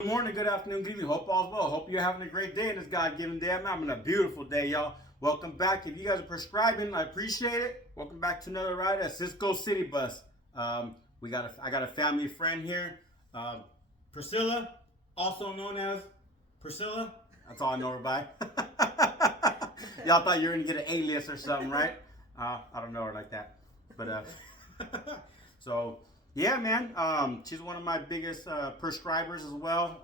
Good morning, good afternoon, good evening. Hope all's well. Hope you're having a great day in this God-given day. I'm having a beautiful day, y'all. Welcome back. If you guys are prescribing, I appreciate it. Welcome back to another ride at Cisco City Bus. I got a family friend here, Priscilla, also known as Priscilla. That's all I know her by. Y'all thought you were gonna get an alias or something, right? I don't know her like that, but so. Yeah, man. She's one of my biggest prescribers as well.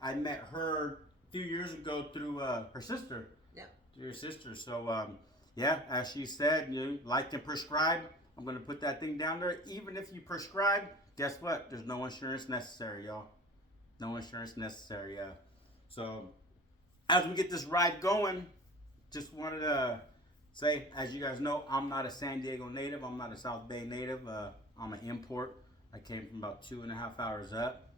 I met her a few years ago through her sister. Yeah. Through your sister. So, yeah, as she said, you like and prescribe. I'm going to put that thing down there. Even if you prescribe, guess what? There's no insurance necessary, y'all. No insurance necessary, yeah. So, as we get this ride going, just wanted to say, as you guys know, I'm not a San Diego native. I'm not a South Bay native. I'm an import. I came from about 2.5 hours up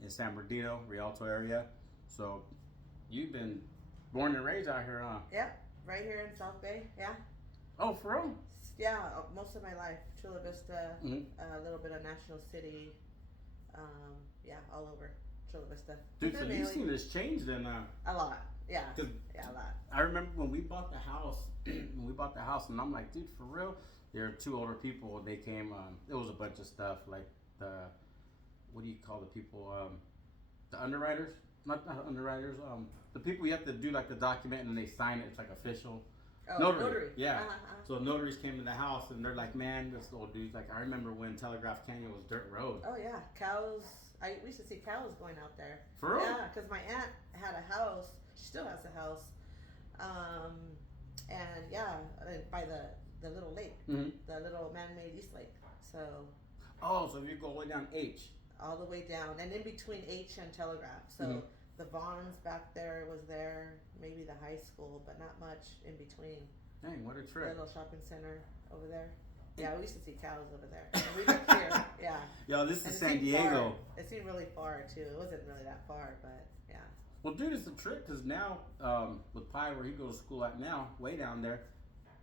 in San Bernardino, Rialto area. So you've been born and raised out here, huh? Yeah, right here in South Bay. Yeah. Oh, for real? Yeah, most of my life. Chula Vista, a little bit of National City. Yeah, all over Chula Vista. Dude, so you've seen this change then? A lot. Yeah. Yeah, a lot. I remember when we bought the house, and I'm like, dude, for real? There are two older people. They came. It was a bunch of stuff like what do you call the people? The underwriters, not the underwriters. The people you have to do like the document and they sign it. It's like official. Oh, notary. Yeah. So notaries came to the house and they're like, man, this old dude's like, I remember when Telegraph Canyon was dirt road. Oh yeah, cows. We used to see cows going out there. For real? Yeah, because my aunt had a house. She still has a house. And yeah, by the little lake, the little man-made East Lake. So. Oh, so if you go all the way down H. All the way down, and in between H and Telegraph. So the Vons back there was there, maybe the high school, but not much in between. Dang, what a trip! The little shopping center over there. Yeah, we used to see cows over there. And we lived here. Yeah. Yo, this And is San Diego. It seemed really far too. It wasn't really that far, but yeah. Well, dude, it's a trip because now with Pi, where he goes to school at now, way down there,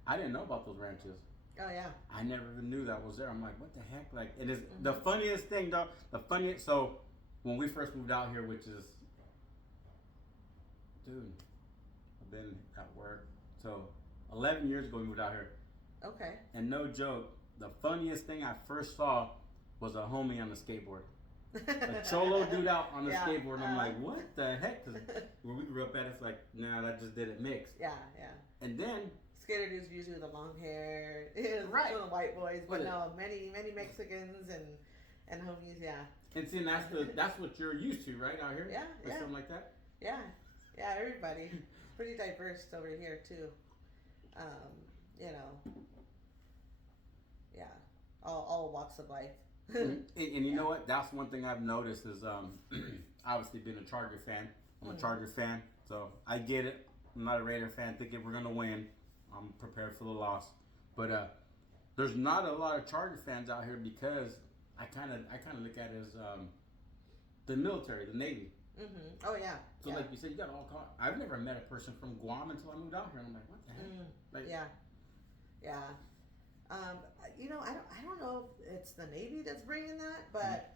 I didn't know about those ranches. Oh yeah. I never even knew that was there. I'm like, what the heck? Like, it is the funniest thing, though. The funniest. So, when we first moved out here, which is, dude, I've been at work. So, 11 years ago, we moved out here. Okay. And no joke, the funniest thing I first saw was a homie on the skateboard. A cholo dude out on the skateboard. And I'm like, what the heck? Because where we grew up at, it's like, nah, that just didn't mix. Yeah, yeah. And then skater dudes usually the long hair, right? Some of the white boys, but no, many Mexicans and homies, yeah. And see, that's what you're used to, right, out here? Yeah, or something like that. Yeah, yeah. Everybody, pretty diverse over here too. You know, yeah, all walks of life. And you know what? That's one thing I've noticed is obviously being a Charger fan. I'm a Charger fan, so I get it. I'm not a Raider fan thinking we're gonna win. I'm prepared for the loss, but there's not a lot of Charger fans out here because I kind of look at it as the military, the Navy. Oh yeah. So like you said, you got all. I've never met a person from Guam until I moved out here. I'm like, what the heck? Like, yeah. You know, I don't know if it's the Navy that's bringing that, but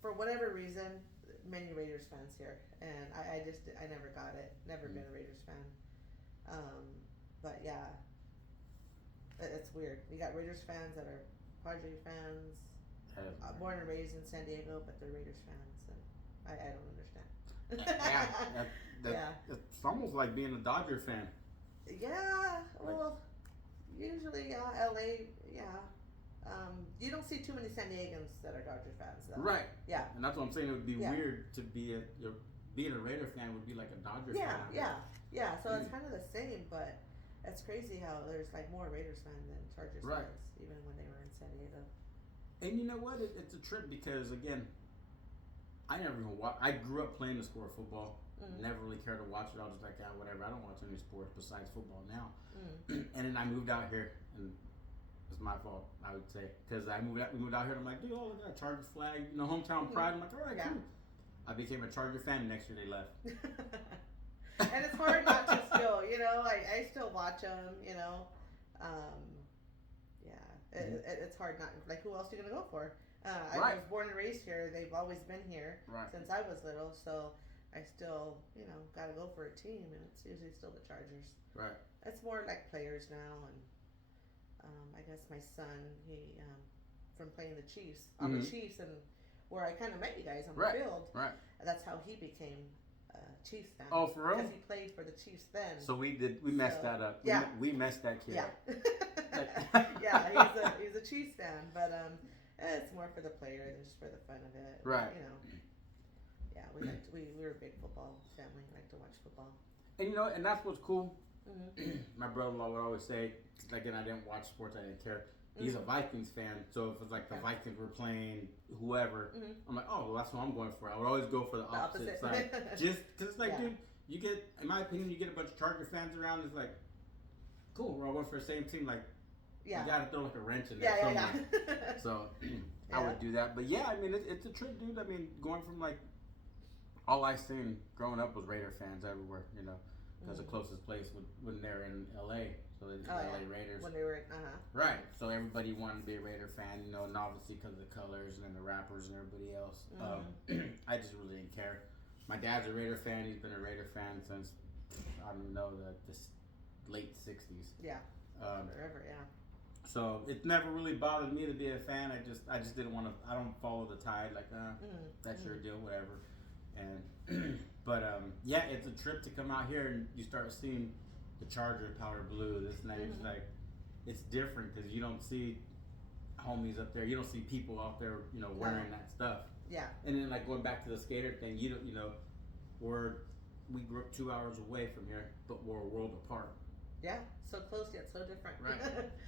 for whatever reason, many Raiders fans here, and I never got it. Never been a Raiders fan. But yeah, it's weird. You got Raiders fans that are Padre fans, born and raised in San Diego, but they're Raiders fans, and I don't understand. It's almost like being a Dodger fan. Yeah, well, usually, LA, yeah. You don't see too many San Diegans that are Dodger fans, though. Right. Yeah. And that's what I'm saying. It would be weird to be being a Raider fan would be like a Dodger fan. Yeah. So it's kind of the same, but it's crazy how there's like more Raiders fans than Chargers fans, even when they were in San Diego. And you know what? It's a trip because again, I never even I grew up playing the sport of football. Never really cared to watch it. I was just like, whatever. I don't watch any sports besides football now. And then I moved out here, and it's my fault, I would say, because we moved out here, and I'm like, dude, look at that Chargers flag, hometown pride. I'm like, all right, cool. I became a Charger fan. Next year they left. And it's hard not to still, I still watch them, Yeah, it's hard not, like, who else are you going to go for? I Right. was born and raised here. They've always been here Right. since I was little, so I still, got to go for a team, and it's usually still the Chargers. Right. It's more like players now, and I guess my son, he from playing the Chiefs on the Chiefs, and where I kind of met you guys on the Right. field. Right. That's how he became a Chiefs fan. Oh, for real? Because he played for the Chiefs then. So we messed that up. Yeah. We messed that kid Yeah. up. Yeah, he's a Chiefs fan, but it's more for the players and just for the fun of it. Right. Yeah, we're a big football family. We like to watch football. And and that's what's cool. Mm-hmm. My brother-in-law would always say, again, I didn't watch sports, I didn't care. He's a Vikings fan, so if it's like the Vikings were playing whoever, I'm like, oh, well, that's what I'm going for. I would always go for the opposite side, just because it's like, dude, you get, in my opinion, you get a bunch of Charger fans around. It's like, cool, we're all going for the same team. Like, you gotta throw like a wrench in there somewhere. Yeah. So I would do that, but yeah, I mean, it's a trip, dude. I mean, going from like all I seen growing up was Raider fans everywhere, because the closest place when they're in LA. So the LA Raiders. When they were, Right. So everybody wanted to be a Raider fan, and obviously because of the colors and then the rappers and everybody else. I just really didn't care. My dad's a Raider fan. He's been a Raider fan since, I don't know, the late 60s. Yeah. Forever, yeah. So it never really bothered me to be a fan. I just didn't want to, I don't follow the tide. Like, that's your deal, whatever. And, but yeah, it's a trip to come out here and you start seeing the Charger powder blue, this and that. It's like, it's different because you don't see homies up there. You don't see people out there, wearing that stuff. Yeah. And then like going back to the skater thing, we grew up 2 hours away from here, but we're a world apart. Yeah, so close yet so different. Right.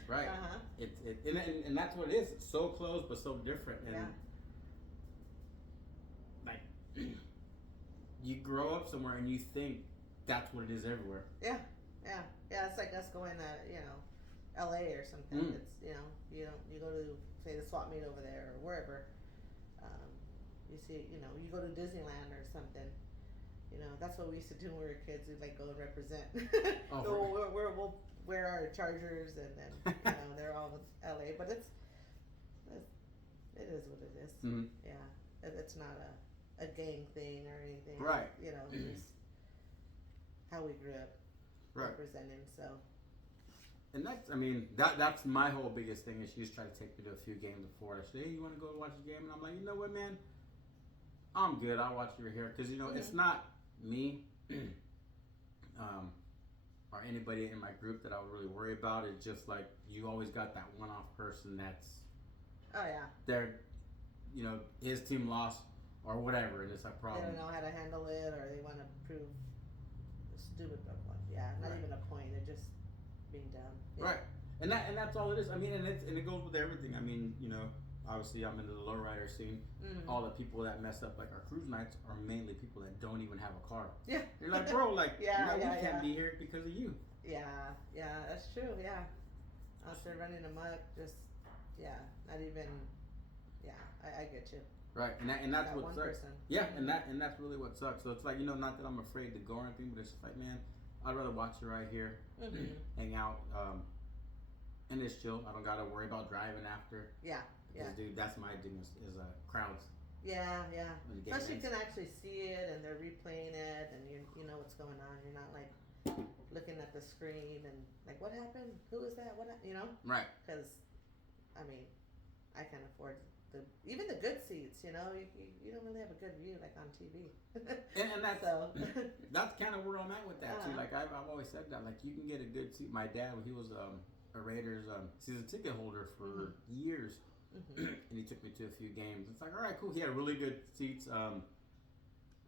Right. Uh-huh. And that's what it is. It's so close but so different. And like you grow up somewhere and you think that's what it is everywhere. Yeah. It's like us going to, LA or something. It's you go to say the swap meet over there or wherever. You see, you go to Disneyland or something. That's what we used to do when we were kids. We'd like go and represent. We'll wear our Chargers, and then they're all with LA. But it is what it is. Mm-hmm. Yeah, it's not a gang thing or anything. Right. It's how we grew up representing. So. And that's my whole biggest thing is she used to try to take me to a few games before. I said, hey, you want to go watch a game? And I'm like, you know what, man? I'm good. I'll watch you here. Because, it's not me or anybody in my group that I would really worry about. It's just like you always got that one-off person that's they're, his team lost or whatever, and it's a problem. They don't know how to handle it, or they want to prove stupid. Not even a point. They're just being dumb. Yeah. Right. And that's all it is. I mean, and it goes with everything. I mean, obviously I'm into the lowrider scene. All the people that mess up like our cruise nights are mainly people that don't even have a car. Yeah. You're like, bro, like, we can't be here because of you. Yeah, that's true. Yeah, out there running amok, just not even. Yeah, I get you. Right, and that's that what one sucks. Person. Yeah, and that's really what sucks. So it's like, not that I'm afraid to go or anything, but it's just like, man, I'd rather watch it right here, hang out, and it's chill. I don't gotta worry about driving after. Yeah. Because, dude, that's my thing is crowds. Yeah. Especially you ends. can actually see it, and they're replaying it, and you know what's going on. You're not like looking at the screen and like, what happened? Who is that? Right. Because, I mean, I can afford even the good seats. You don't really have a good view like on TV. And that's so. That's kind of where I'm at with that too. Like I've always said that. Like you can get a good seat. My dad, he was a Raiders season ticket holder for years. And he took me to a few games. It's like, all right, cool. He had really good seats.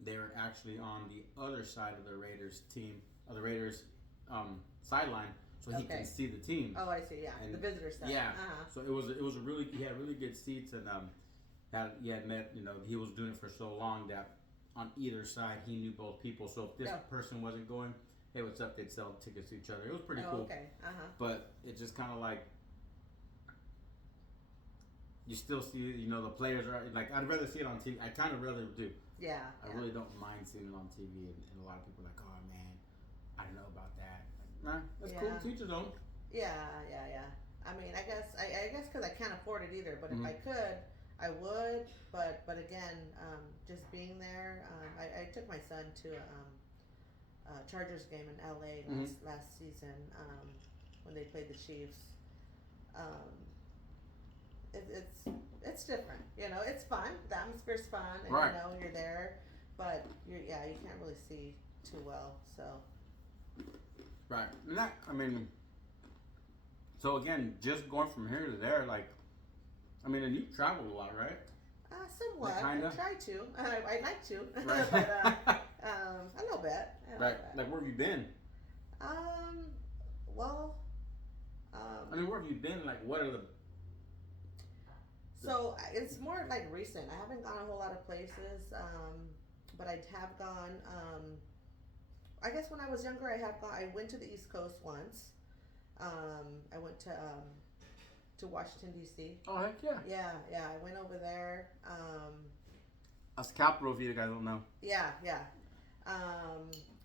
They were actually on the other side of the Raiders team, the Raiders sideline, so he can see the team. Oh, I see. Yeah, and the visitor side. Yeah. So it was a really, he had really good seats, and he had met, he was doing it for so long that on either side he knew both people. So if this person wasn't going, hey, what's up? They'd sell tickets to each other. It was pretty cool. Okay. But it's just kind of like. You still see, the players are like. I'd rather see it on TV. I kind of rather do. Yeah. I really don't mind seeing it on TV, and a lot of people are like, "Oh man, I don't know about that." Like, nah, that's cool. Teachers don't. Yeah. I mean, I guess because I can't afford it either. But if I could, I would, but again, just being there. I took my son to a Chargers game in LA last season when they played the Chiefs. Um, it's different, you know. It's fun. The atmosphere's fun, and Right. you know you're there, but you can't really see too well. So Right. And that, I mean, so again, just going from here to there, like, I mean, and you travel a lot, right? somewhat. Like, kinda? I try to. I'd like to, Right. but a little bit. A little Right. bit. Like, where have you been? Well, I mean, where have you been? Like, what are the? so it's more like recent. I haven't gone a whole lot of places, but I have gone. I guess when I was younger, I have gone. I went to the East Coast once. I went to Washington D.C. Oh heck yeah! Yeah. I went over there. That's the capital if you guys don't know. Yeah.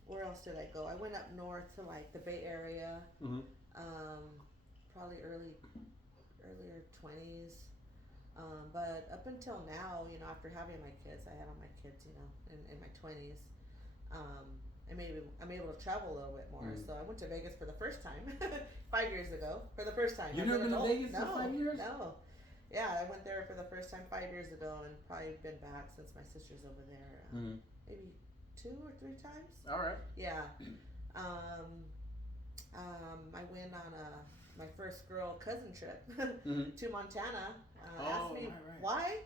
Where else did I go? I went up north to like the Bay Area. Mm-hmm. Probably earlier 20s. But up until now, you know, after having my kids, I had all my kids, you know, in my 20s. I'm able to travel a little bit more. So I went to Vegas for the first time 5 years ago. For the first time. You've never been to Vegas no, in 5 years? No. Yeah, I went there for the first time 5 years ago, and probably been back since my sister's over there. Maybe 2 or 3 times. All right. Yeah. I went on my first girl cousin trip to Montana. Asked me why.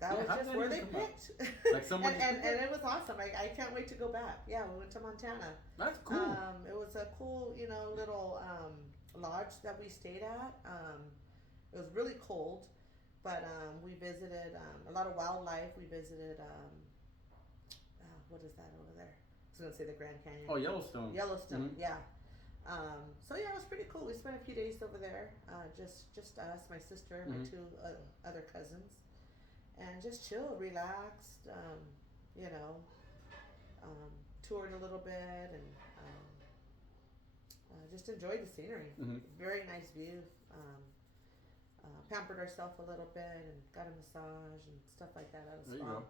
That was just where they picked. Like someone and it was awesome. I can't wait to go back. Yeah, we went to Montana. That's cool. It was a cool, you know, little lodge that we stayed at. It was really cold, but we visited a lot of wildlife. We visited what is that over there? I was gonna say the Grand Canyon. Oh, Yellowstone. Yellowstone, yeah. So yeah, it was pretty cool. We spent a few days over there, just us, my sister, my 2 other cousins, and just chill, relaxed. You know, toured a little bit and just enjoyed the scenery. Very nice view. Pampered ourselves a little bit and got a massage and stuff like that at a There you spa. go.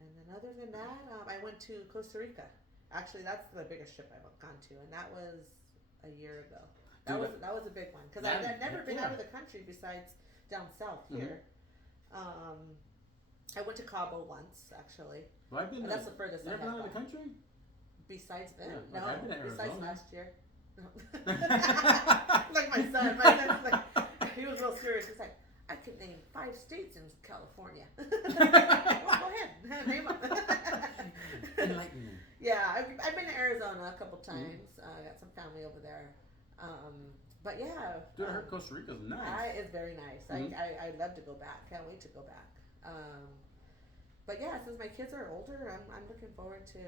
And then other than that, I went to Costa Rica. Actually, that's the biggest trip I've gone to, and that was a year ago. That was a big one because I've never been out of the country besides down south here. I went to Cabo once, actually. Well, I've been And that's the furthest you I've ever been out gone. of the country? Besides then, Yeah, like I've been to besides Arizona. last year. No. Like my son was like, he was real serious. He's like, I could name 5 states in California. Well, go ahead, name them. Enlighten me. Yeah, I've been to Arizona a couple times. I got some family over there. But yeah, Dude, I heard Costa Rica's nice. it's very nice. I'd love to go back. Can't wait to go back. But yeah, since my kids are older, I'm looking forward to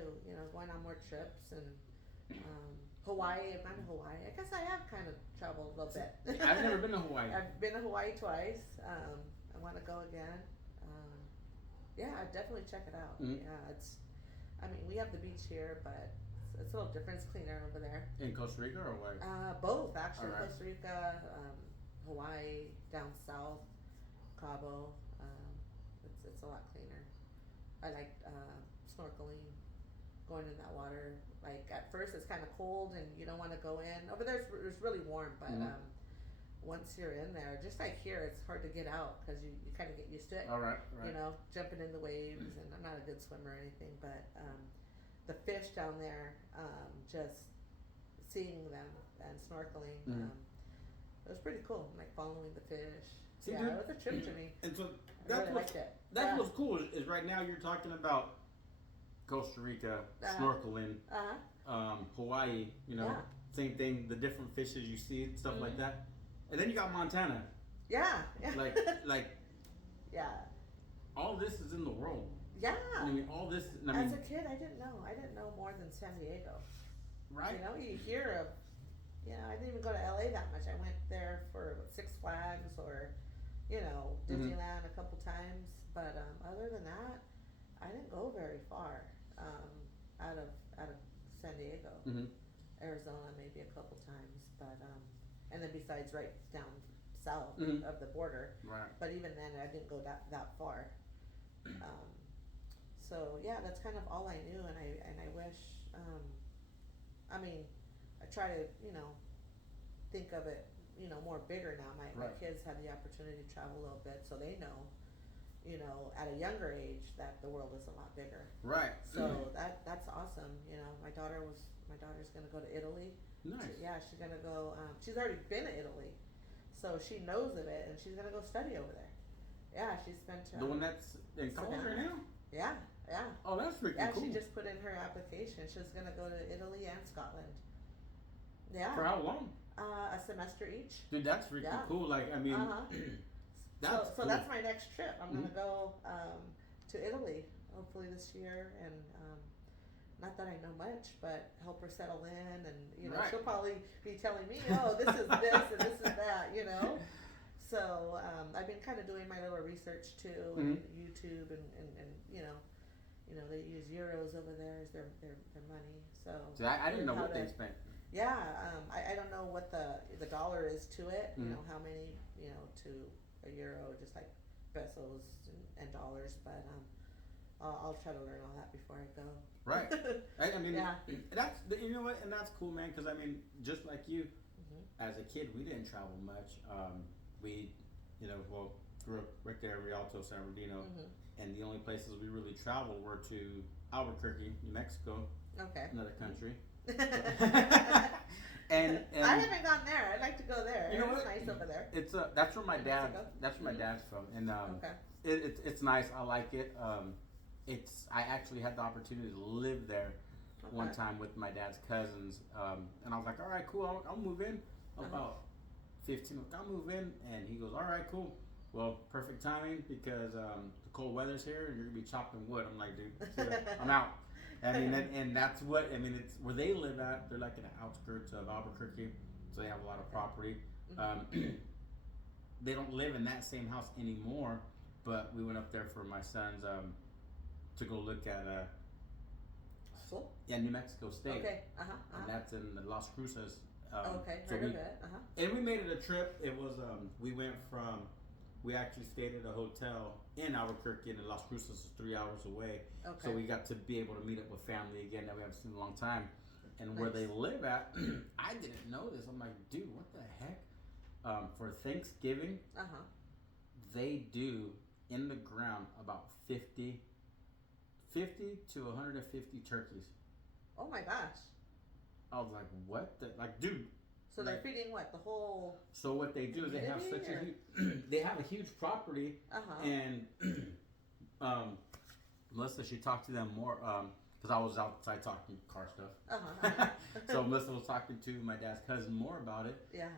going on more trips and Hawaii. I'm in Hawaii. I guess I have kind of traveled a little bit. I've never been to Hawaii. I've been to Hawaii twice. I want to go again. Yeah, I'd definitely check it out. Yeah, I mean, we have the beach here, but it's a little different. It's cleaner over there. In Costa Rica or what? Both actually. All right. Costa Rica, Hawaii, down south, Cabo. It's a lot cleaner. I like snorkeling, going in that water. Like at first it's kind of cold and you don't want to go in. Over there it's really warm, but once you're in there, just like here, it's hard to get out because you kind of get used to it. All right. You know, jumping in the waves, and I'm not a good swimmer or anything, but the fish down there, just seeing them and snorkeling, it was pretty cool. Like following the fish. See, yeah, dude, it was a trip to me. And so I that's really liked it. that's what's cool is right now you're talking about Costa Rica, snorkeling, Hawaii, same thing, the different fishes you see, stuff like that. And then you got Montana. Yeah. Like yeah. all this is in the world. Yeah. I mean, all this. As a kid, I didn't know. I didn't know more than San Diego. Right. You hear of. I didn't even go to LA that much. I went there for Six Flags or, Disneyland a couple times. But other than that, I didn't go very far out of San Diego. Arizona maybe a couple times, but and then besides right down south Mhm. of the border. Right. But even then, I didn't go that far. So yeah, that's kind of all I knew, and I wish. I mean, I try to think of it more bigger now. My Right. kids have the opportunity to travel a little bit, so they know at a younger age that the world is a lot bigger. Right. So that's awesome. My daughter's gonna go to Italy. Nice. Yeah, she's gonna go. She's already been to Italy, so she knows of it, and she's gonna go study over there. Yeah, she spent. The one that's in college right now? Yeah, yeah. Oh, that's freaking Yeah, cool. she just put in her application. She's gonna go to Italy and Scotland. Yeah. For how long? A semester each. Dude, that's freaking Yeah. cool. Like, I mean, that's So cool. that's my next trip. I'm gonna Mhm. go to Italy hopefully this year, and not that I know much, but help her settle in, and Right. she'll probably be telling me, oh, this is this and this is that. So I've been kind of doing my little research too, and YouTube, and they use euros over there as their money. So See, I didn't know how what to- they spent. Yeah, I don't know what the dollar is to it. Mhm. How many to a euro, just like pesos and dollars. But I'll try to learn all that before I go. Right. I mean, Yeah. that's what, and that's cool, man. Because I mean, just like you, Mhm. as a kid, we didn't travel much. We, grew up right there in Rialto, San Bernardino, Mhm. and the only places we really traveled were to Albuquerque, New Mexico, Okay. another country. I and haven't gone there. I'd like to go there. You know It's what? nice over there. it's that's where my New dad. Mexico? That's where my Mhm. dad's from, and Okay. it's nice. I like it. I actually had the opportunity to live there one Okay. time with my dad's cousins, and I was like, all right, cool, I'll move in. I'm Uh-huh. about 15, I'll move in, and he goes, all right, cool. Well, perfect timing because the cold weather's here and you're gonna be chopping wood. I'm like, dude, see ya. I'm out. I mean, and that's what I mean. It's where they live at. They're like in the outskirts of Albuquerque, so they have a lot of property. They don't live in that same house anymore, but we went up there for my son's to go look at Cool. New Mexico State, Okay. and that's in Las Cruces. Okay. So Heard we of it. and we made it a trip. It was we actually stayed at a hotel in Albuquerque, and Las Cruces is 3 hours away. Okay. So we got to be able to meet up with family again that we haven't seen in a long time. And where Nice. they live at, I didn't know this. I'm like, dude, what the heck? For Thanksgiving, they do in the ground about 50 to 150 turkeys. Oh my gosh. I was like, what the, like, dude. So they're Like- feeding what, the whole? So what they do is they have such a huge, they have a huge property, and Melissa, she talked to them more because I was outside talking car stuff. So Melissa was talking to my dad's cousin more about it, Yeah.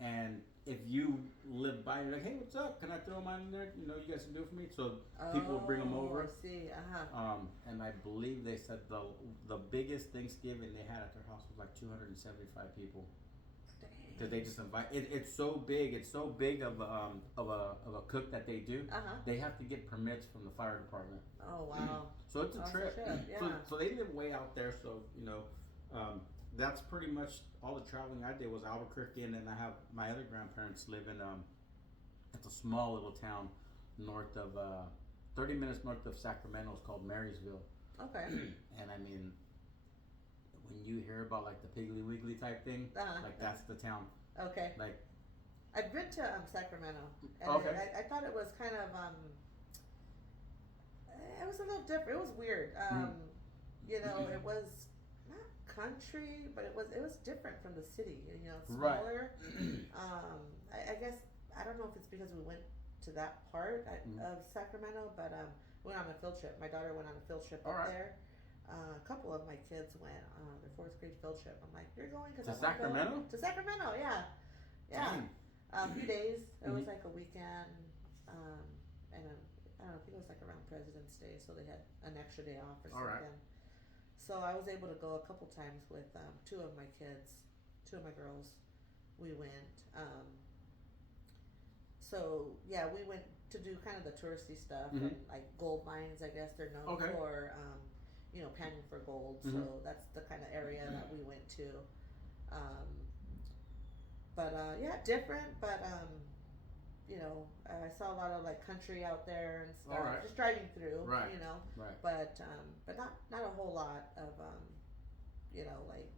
and if you live by, you're like, hey, what's up? Can I throw mine in there? You guys can do it for me. So people will bring them over. I see. And I believe they said the biggest Thanksgiving they had at their house was like 275 people. Because they just invite. It's so big. It's so big of a cook that they do. They have to get permits from the fire department. Oh wow. So it's a That's a trip. trip, yeah. So they live way out there. So that's pretty much all the traveling I did was Albuquerque, and then I have my other grandparents live in it's a small little town north of 30 minutes north of Sacramento. It's called Marysville. Okay. And I mean, when you hear about like the Piggly Wiggly type thing, like that's the town. Okay. Like, I've been to Sacramento, and Okay. I thought it was kind of it was a little different. It was weird. It was not country, but it was different from the city. It's Right. smaller. I guess I don't know if it's because we went to that part of Sacramento, but we went on a field trip. My daughter went on a field trip All up right. there. A couple of my kids went their 4th grade field trip. I'm like, you're going To Sacramento? To Sacramento, yeah, yeah. Dang. A few days. It was Mhm. like a weekend, and I don't know. I think it was like around President's Day, so they had an extra day off or All something. right. So I was able to go a couple times with 2 of my kids, 2 of my girls. We went. So yeah, we went to do kind of the touristy stuff Mhm. and like gold mines. I guess they're known Okay. for, panning for gold. Mhm. So that's the kind of area that we went to. But yeah, different. But you know, I saw a lot of like country out there and stuff. Alright. Just driving through, Right. you know. Right. But not a whole lot of you know, like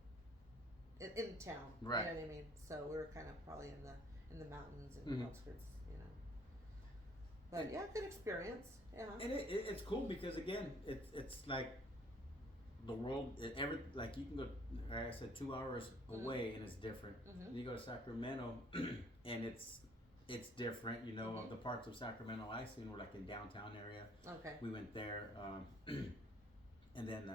in town. Right. You know what I mean? So we were kind of probably in the mountains and Mhm. outskirts, you know. But yeah, good experience. Yeah. And it's cool because again, it's like the world. Like you can go, like I said, 2 hours away and it's different. Mhm. You go to Sacramento, and it's different. You know, Mhm. the parts of Sacramento I seen were like in downtown area. Okay. We went there, and then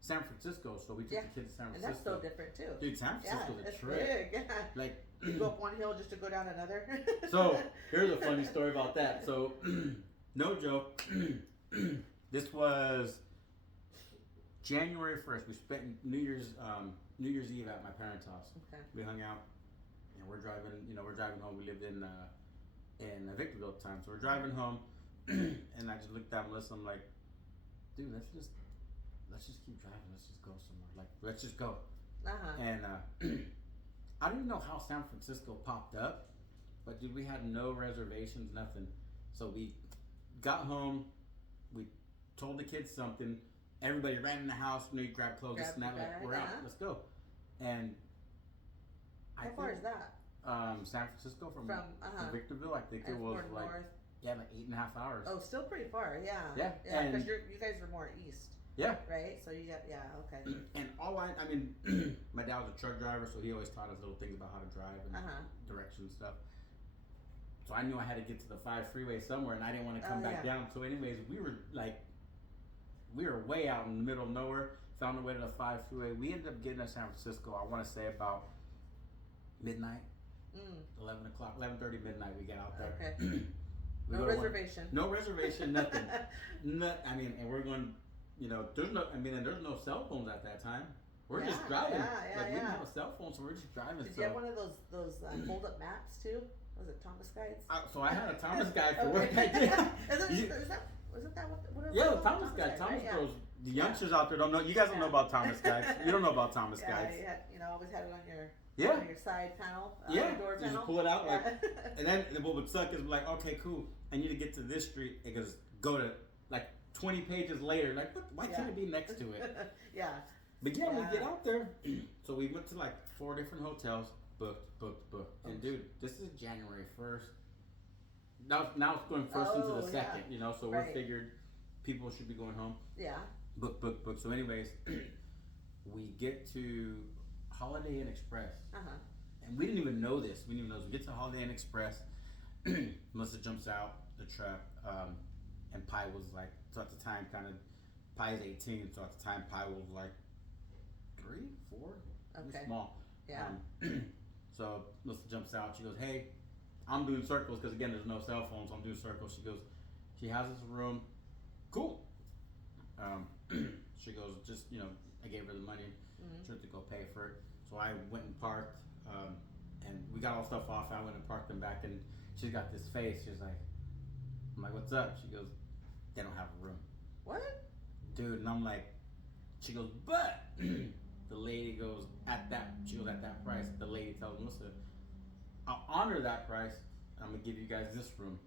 San Francisco. So we took Yeah. the kids to San And Francisco. that's so different too. Dude, San Yeah, Francisco's a it's trip. big. Like You go up one hill just to go down another. So here's a funny story about that. So no joke, this was January 1st. We spent New Year's Eve at my parents' house. Okay. We hung out, and we're driving. We're driving home. We lived in Victorville at the time, so we're driving home, and I just looked at Melissa. I'm like, dude, let's just keep driving. Let's just go somewhere. Like, let's just go. Uh-huh. And I don't even know how San Francisco popped up, but dude, we had no reservations, nothing. So we got home, we told the kids something. Everybody ran in the house. You grab clothes, this and that. Like, we're out. Let's go. And How far is that? San Francisco from Victorville, I think it As was more like north. like 8.5 hours. Oh, still pretty far. Yeah. Yeah, Yeah, and- because you guys are more east, Yeah. right? So you got okay. And I mean, my dad was a truck driver, so he always taught us little things about how to drive and directions and stuff. So I knew I had to get to the 5 freeway somewhere, and I didn't want to come back down. So, anyways, we were way out in the middle of nowhere. Found a way to the 5 freeway. We ended up getting to San Francisco. I want to say about midnight, 11 o'clock, 11:30 midnight. We get out there. Okay. No reservation. No reservation. Nothing. I mean, and we're going. There's no cell phones at that time. We're just driving. We didn't have a cell phone, so we're just driving. Did you have one of those fold-up maps too? Was it Thomas Guides? So I had a Thomas Guide for work. I did. Wasn't that what Yeah, the Thomas Guide. Thomas right? girls. The youngsters out there don't know. You guys don't know about Thomas Guides. You don't know about Thomas Guides. You always had it on your Yeah. on your side panel. Yeah. Door You panel. just pull it out Yeah. and then what would suck is like, okay, cool. I need to get to this street. It goes go to like 20 pages later. Like, what? Why can't it be next to it? Yeah. But yeah, we get out there. So we went to like 4 different hotels. Booked. And dude, this is January 1st. Now it's going first into the second. So we figured people should be going home. Yeah. Book. So anyways, we get to Holiday Inn Express. And we didn't even know this. We get to Holiday Inn Express. Melissa jumps out the truck, and Pi was like, so at the time, Pi is 18, so at the time, Pi was like 3, 4, Okay. small. Yeah. So Melissa jumps out. She goes, "Hey, I'm doing circles because again, there's no cell phones. So I'm doing circles." She goes, "She has this room, cool." She goes, "Just I gave her the money, she had to go pay for it." So I went and parked, and we got all stuff off. I went and parked them back, and she's got this face. She's like, "I'm like, what's up?" She goes, "They don't have a room." What? Dude, and I'm like, she goes, "But." The lady goes at that price. The lady tells Melissa, "I'll honor that price. And I'm gonna give you guys this room."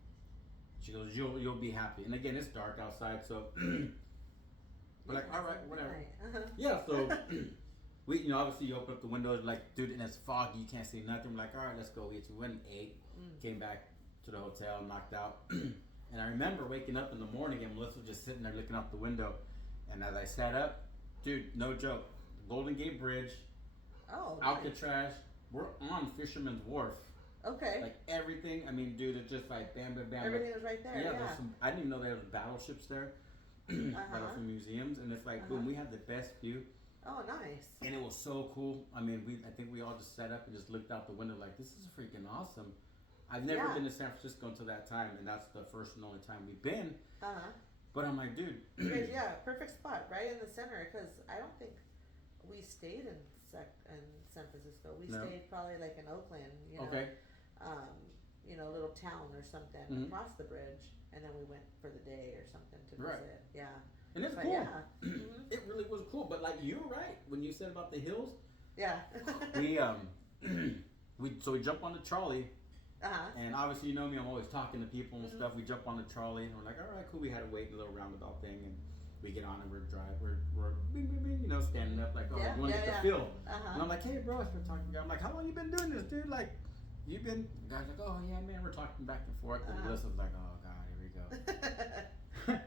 She goes, "You'll be happy." And again, it's dark outside, so we're like, "All right, whatever." Yeah, so we obviously you open up the windows, like, dude, and it's foggy, you can't see nothing. We're like, "All right, let's go eat." So we went and ate, came back to the hotel, knocked out, and I remember waking up in the morning and Melissa was just sitting there looking out the window, and as I sat up, dude, no joke. Golden Gate Bridge, Alcatraz. We're on Fisherman's Wharf. Okay. Like everything. I mean, dude, it's just like bam. Everything was right there. Yeah, there's some. I didn't even know there was battleships there. Battleship museums, and it's like boom. We had the best view. Oh, nice. And it was so cool. I mean, I think we all just sat up and just looked out the window like, this is freaking awesome. I've never been to San Francisco until that time, and that's the first and only time we've been. But I'm like, dude. Yeah, perfect spot, right in the center. Because I don't think we stayed in San Francisco. We stayed probably like in Oakland, Okay. A little town or something across the bridge, and then we went for the day or something to visit. Yeah. And it's But cool. yeah. It really was cool. But like, you're right when you said about the hills. Yeah. We jump on the trolley, Uh-huh. and obviously you know me, I'm always talking to people and Mhm. stuff. We jump on the trolley, and we're like, all right, cool. We had to wait in a little roundabout thing, and we get on and we're bing, bing, bing, you know, standing up like, oh, Yeah, you want to yeah, get yeah. the feel. Uh-huh. And I'm like, hey, bro, we're talking. I'm like, how long you been doing this, dude? Like, you've been. The guy's like, oh yeah, man, we're talking back and forth. And Uh-huh. Liz was like, oh god, here we go.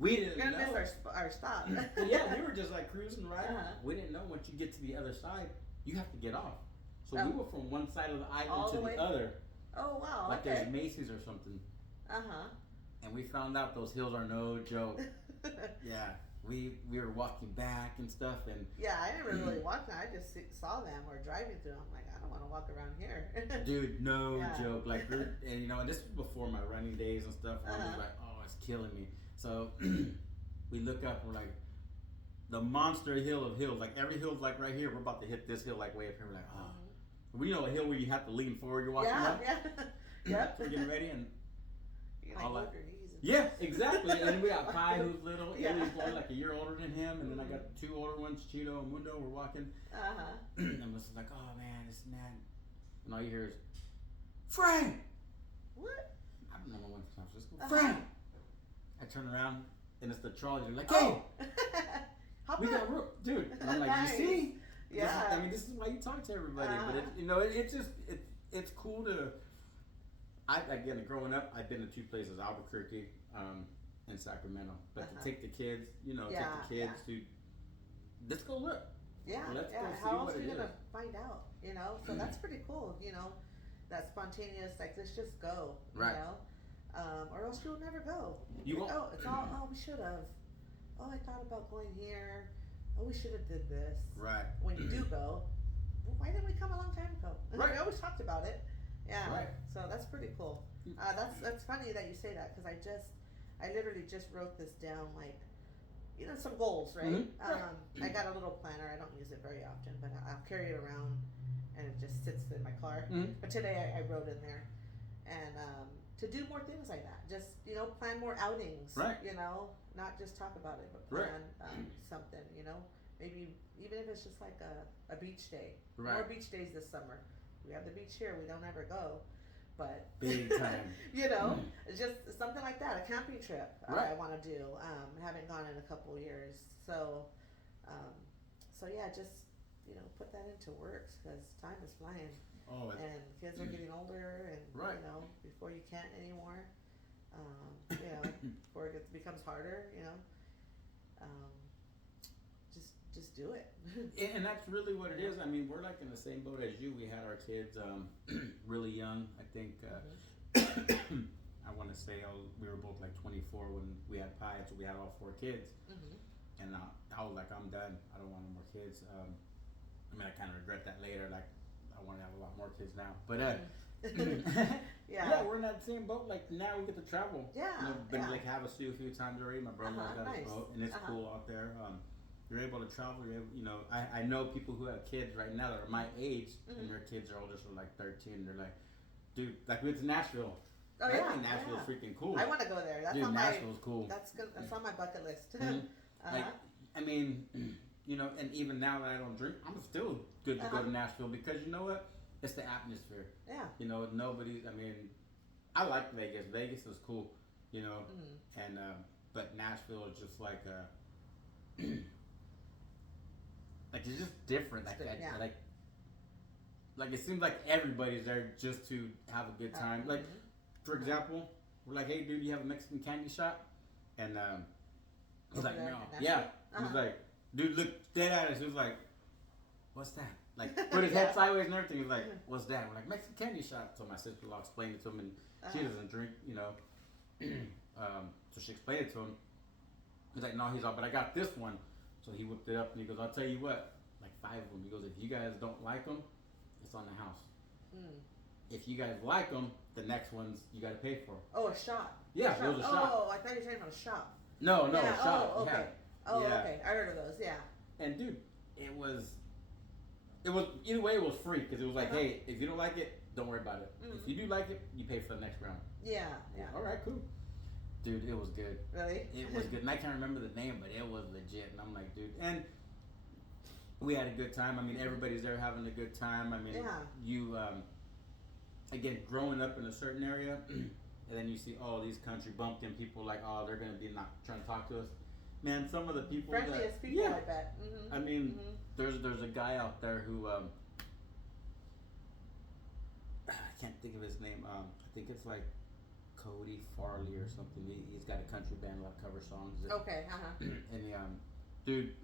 We didn't We're gonna know. miss our stop. Yeah, we were just like cruising right. Uh-huh. We didn't know once you get to the other side, you have to get off. So Oh. we were from one side of the All island the to way? the other, Oh wow. like Okay. there's Macy's or something. Uh-huh. And we found out those hills are no joke. Yeah, we were walking back and stuff, and Yeah, I didn't really walk them. I just saw them or driving through. I'm like, I don't want to walk around here. dude, no Yeah. joke. Like, and you know, and this was before my running days and stuff. And I was Uh-huh. like, oh, it's killing me. So we look up, we're like, the monster hill of hills. Like every hill's like right here. We're about to hit this hill like way up here. We're like, oh. We know a hill where you have to lean forward. You're walking Yeah, up. yeah. Yep. We're getting ready, and You I'll like like- move your knees. And yeah, exactly. And then we got Kai, who's little. Yeah. Italy's going like a year older than him, and then I got two older ones, Cheeto and Mundo. We're walking, Uh-huh. and I'm just like, oh man, this and that. And all you hear is, Frank. What? I don't know when San Francisco. Uh-huh. Frank. I turn around, and it's the trolley. They're like, hey, Oh. Hop we up. got room, dude. And I'm like, Nice. you see? Yeah. This is why you talk to everybody. Uh-huh. But it, you know, it's just it's cool to. Again, growing up, I've been to two places, Albuquerque, and Sacramento. But Uh-huh. to take the kids, you know, Yeah, take the kids to, let's go look. Yeah, Let's yeah. go see How else what are you it gonna is. find out? You know, so that's pretty cool. You know, that spontaneous, like let's just go. Right. You know, or else you'll never go. You Like, won't. oh, it's all. Oh, we should have. Oh, I thought about going here. Oh, we should have did this. Right. When you do go, well, why didn't we come a long time ago? Right. We always talked about it. Yeah. Right. So that's pretty cool. That's funny that you say that because I literally just wrote this down like, you know, some goals, right? Mhm. Right. I got a little planner. I don't use it very often, but I'll carry it around, and it just sits in my car. Mhm. But today I wrote in there, and to do more things like that. Just plan more outings. Right. Not just talk about it, but Right. plan something. Maybe even if it's just like a beach day. Right. More beach days this summer. We have the beach here. We don't ever go, but Big time. it's just something like that. A camping trip Right. I want to do. Haven't gone in a couple years, so yeah, just put that into works because time is flying Oh, it's, and kids are getting older and Right. before you can't anymore. Before it becomes harder. Just do it. and that's really what it is. I mean, we're like in the same boat as you. We had our kids really young. I think I want to say we were both like 24 when we had Pi, so we had all 4 kids. Mm-hmm. And I was like, I'm done. I don't want no more kids. I mean, I kind of regret that later. Like, I want to have a lot more kids now. But yeah, we're in that same boat. Like now we get to travel. Yeah, Been yeah. to Lake Havasu a few times already. My brother-in-law's got his nice. boat, and it's cool out there. You're able to travel. You're able, I know people who have kids right now that are my age, and their kids are older, so like 13. They're like, dude, like we went to Nashville. Oh I yeah, think Nashville's freaking cool. I want to go there. That's Dude, on Nashville's cool. That's good. That's on my bucket list. Mhm. Uh-huh. Like, I mean, and even now that I don't drink, I'm still good to go to Nashville because you know what? It's the atmosphere. Yeah. Nobody. I mean, I like Vegas. Vegas is cool. And but Nashville is just like like it's just different. Like Yeah. like it seems like everybody's there just to have a good time. Like for example, we're like, hey dude, you have a Mexican candy shop? And he's like, there no, in Nashville? yeah. He was like, dude, look dead at us. He was like, what's that? Like put his head sideways and everything. He was like, what's that? We're like, Mexican candy shop. So my sister-in-law explained it to him, and she doesn't drink, so she explained it to him. He's like, no, he's all, but I got this one. So he whipped it up and he goes, I'll tell you what, like 5 of them. He goes, if you guys don't like them, it's on the house. If you guys like them, the next ones you got to pay for. Oh, a shop. Yeah, it was a shop. Oh, I thought you were talking about a shop. No, Yeah, a shop. oh, okay. Yeah. Oh, Yeah. okay. I heard of those. Yeah. And dude, it was either way it was free because it was like, hey, if you don't like it, don't worry about it. If you do like it, you pay for the next round. Yeah. Yeah. All right, cool. Dude, it was good. Really? It was good, and I can't remember the name, but it was legit. And I'm like, dude, and we had a good time. I mean, everybody's there having a good time. I mean, Yeah. you again growing up in a certain area, and then you see these country bumpkin people like they're gonna be not trying to talk to us. Man, some of the people Friendliest people, I bet. Mm-hmm. I mean, there's a guy out there who I can't think of his name. I think it's like Cody Farley or something. He's got a country band, a lot of cover songs. Okay. And dude,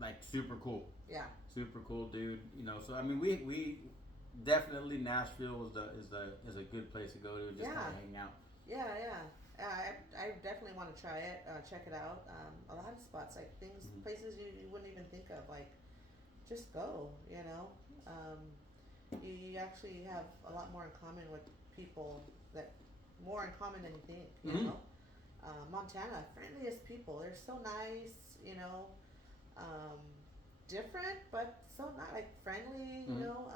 like super cool. Yeah. Super cool, dude. You know, so I mean, we definitely Nashville is a good place to go to just kind of hang out. Yeah. I definitely want to try it. Check it out. A lot of spots, like places you wouldn't even think of. Like, just go. You know. You actually have a lot more in common with people more in common than you think, you know. Montana, friendliest people. They're so nice, you know. Different, but so not like friendly, you know.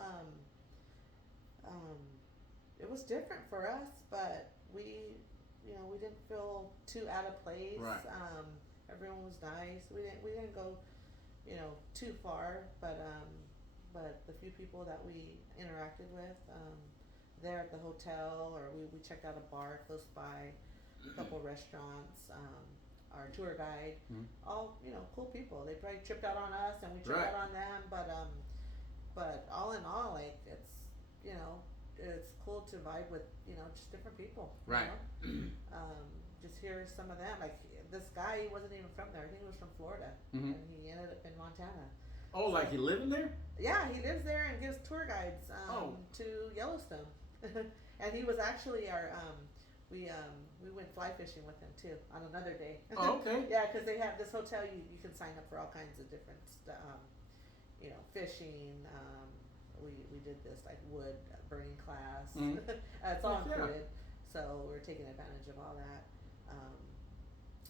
It was different for us, but we didn't feel too out of place. Right. Everyone was nice. We didn't go, too far, but the few people that we interacted with, there at the hotel, or we checked out a bar close by, a couple restaurants, our tour guide, all, cool people. They probably tripped out on us and we tripped out on them, but all in all, like, it's cool to vibe with, just different people. Right. Just hear some of them. Like, this guy, he wasn't even from there. I think he was from Florida, and he ended up in Montana. Oh, so, like he living there? Yeah, he lives there and gives tour guides to Yellowstone. And he was actually our we went fly fishing with him too on another day. Oh, okay. Yeah, because they have this hotel. You can sign up for all kinds of different fishing. We did this like wood burning class. It's all included. So we're taking advantage of all that.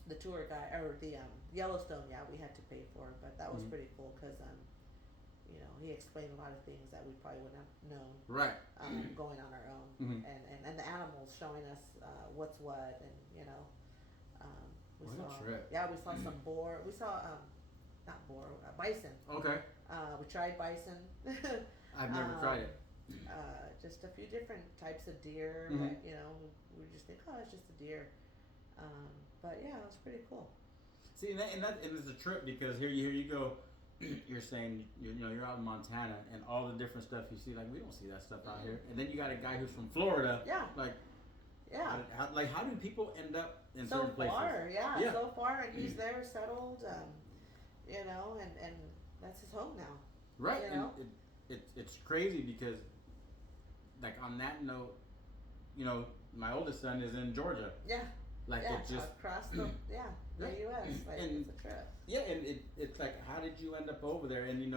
The tour guide or the Yellowstone, we had to pay for, but that was pretty cool because he explained a lot of things that we probably wouldn't have known. Right. Going on our own, and the animals showing us what's what, and we what saw. A trip. Yeah, we saw some boar. We saw not boar, bison. Okay. We tried bison. I've never tried it. Just a few different types of deer that we just think, it's just a deer. But yeah, it was pretty cool. See, and it's a trip because here you go. You're saying you're out in Montana and all the different stuff you see, like we don't see that stuff out here. And then you got a guy who's from Florida. Yeah. Like. Yeah. How do people end up in so certain places? Far, so far, and he's there settled. And that's his home now. Right. And it's crazy because, like on that note, my oldest son is in Georgia. Yeah. Like it just across the U.S. Like it's a trip. Yeah, and it's like, how did you end up over there? And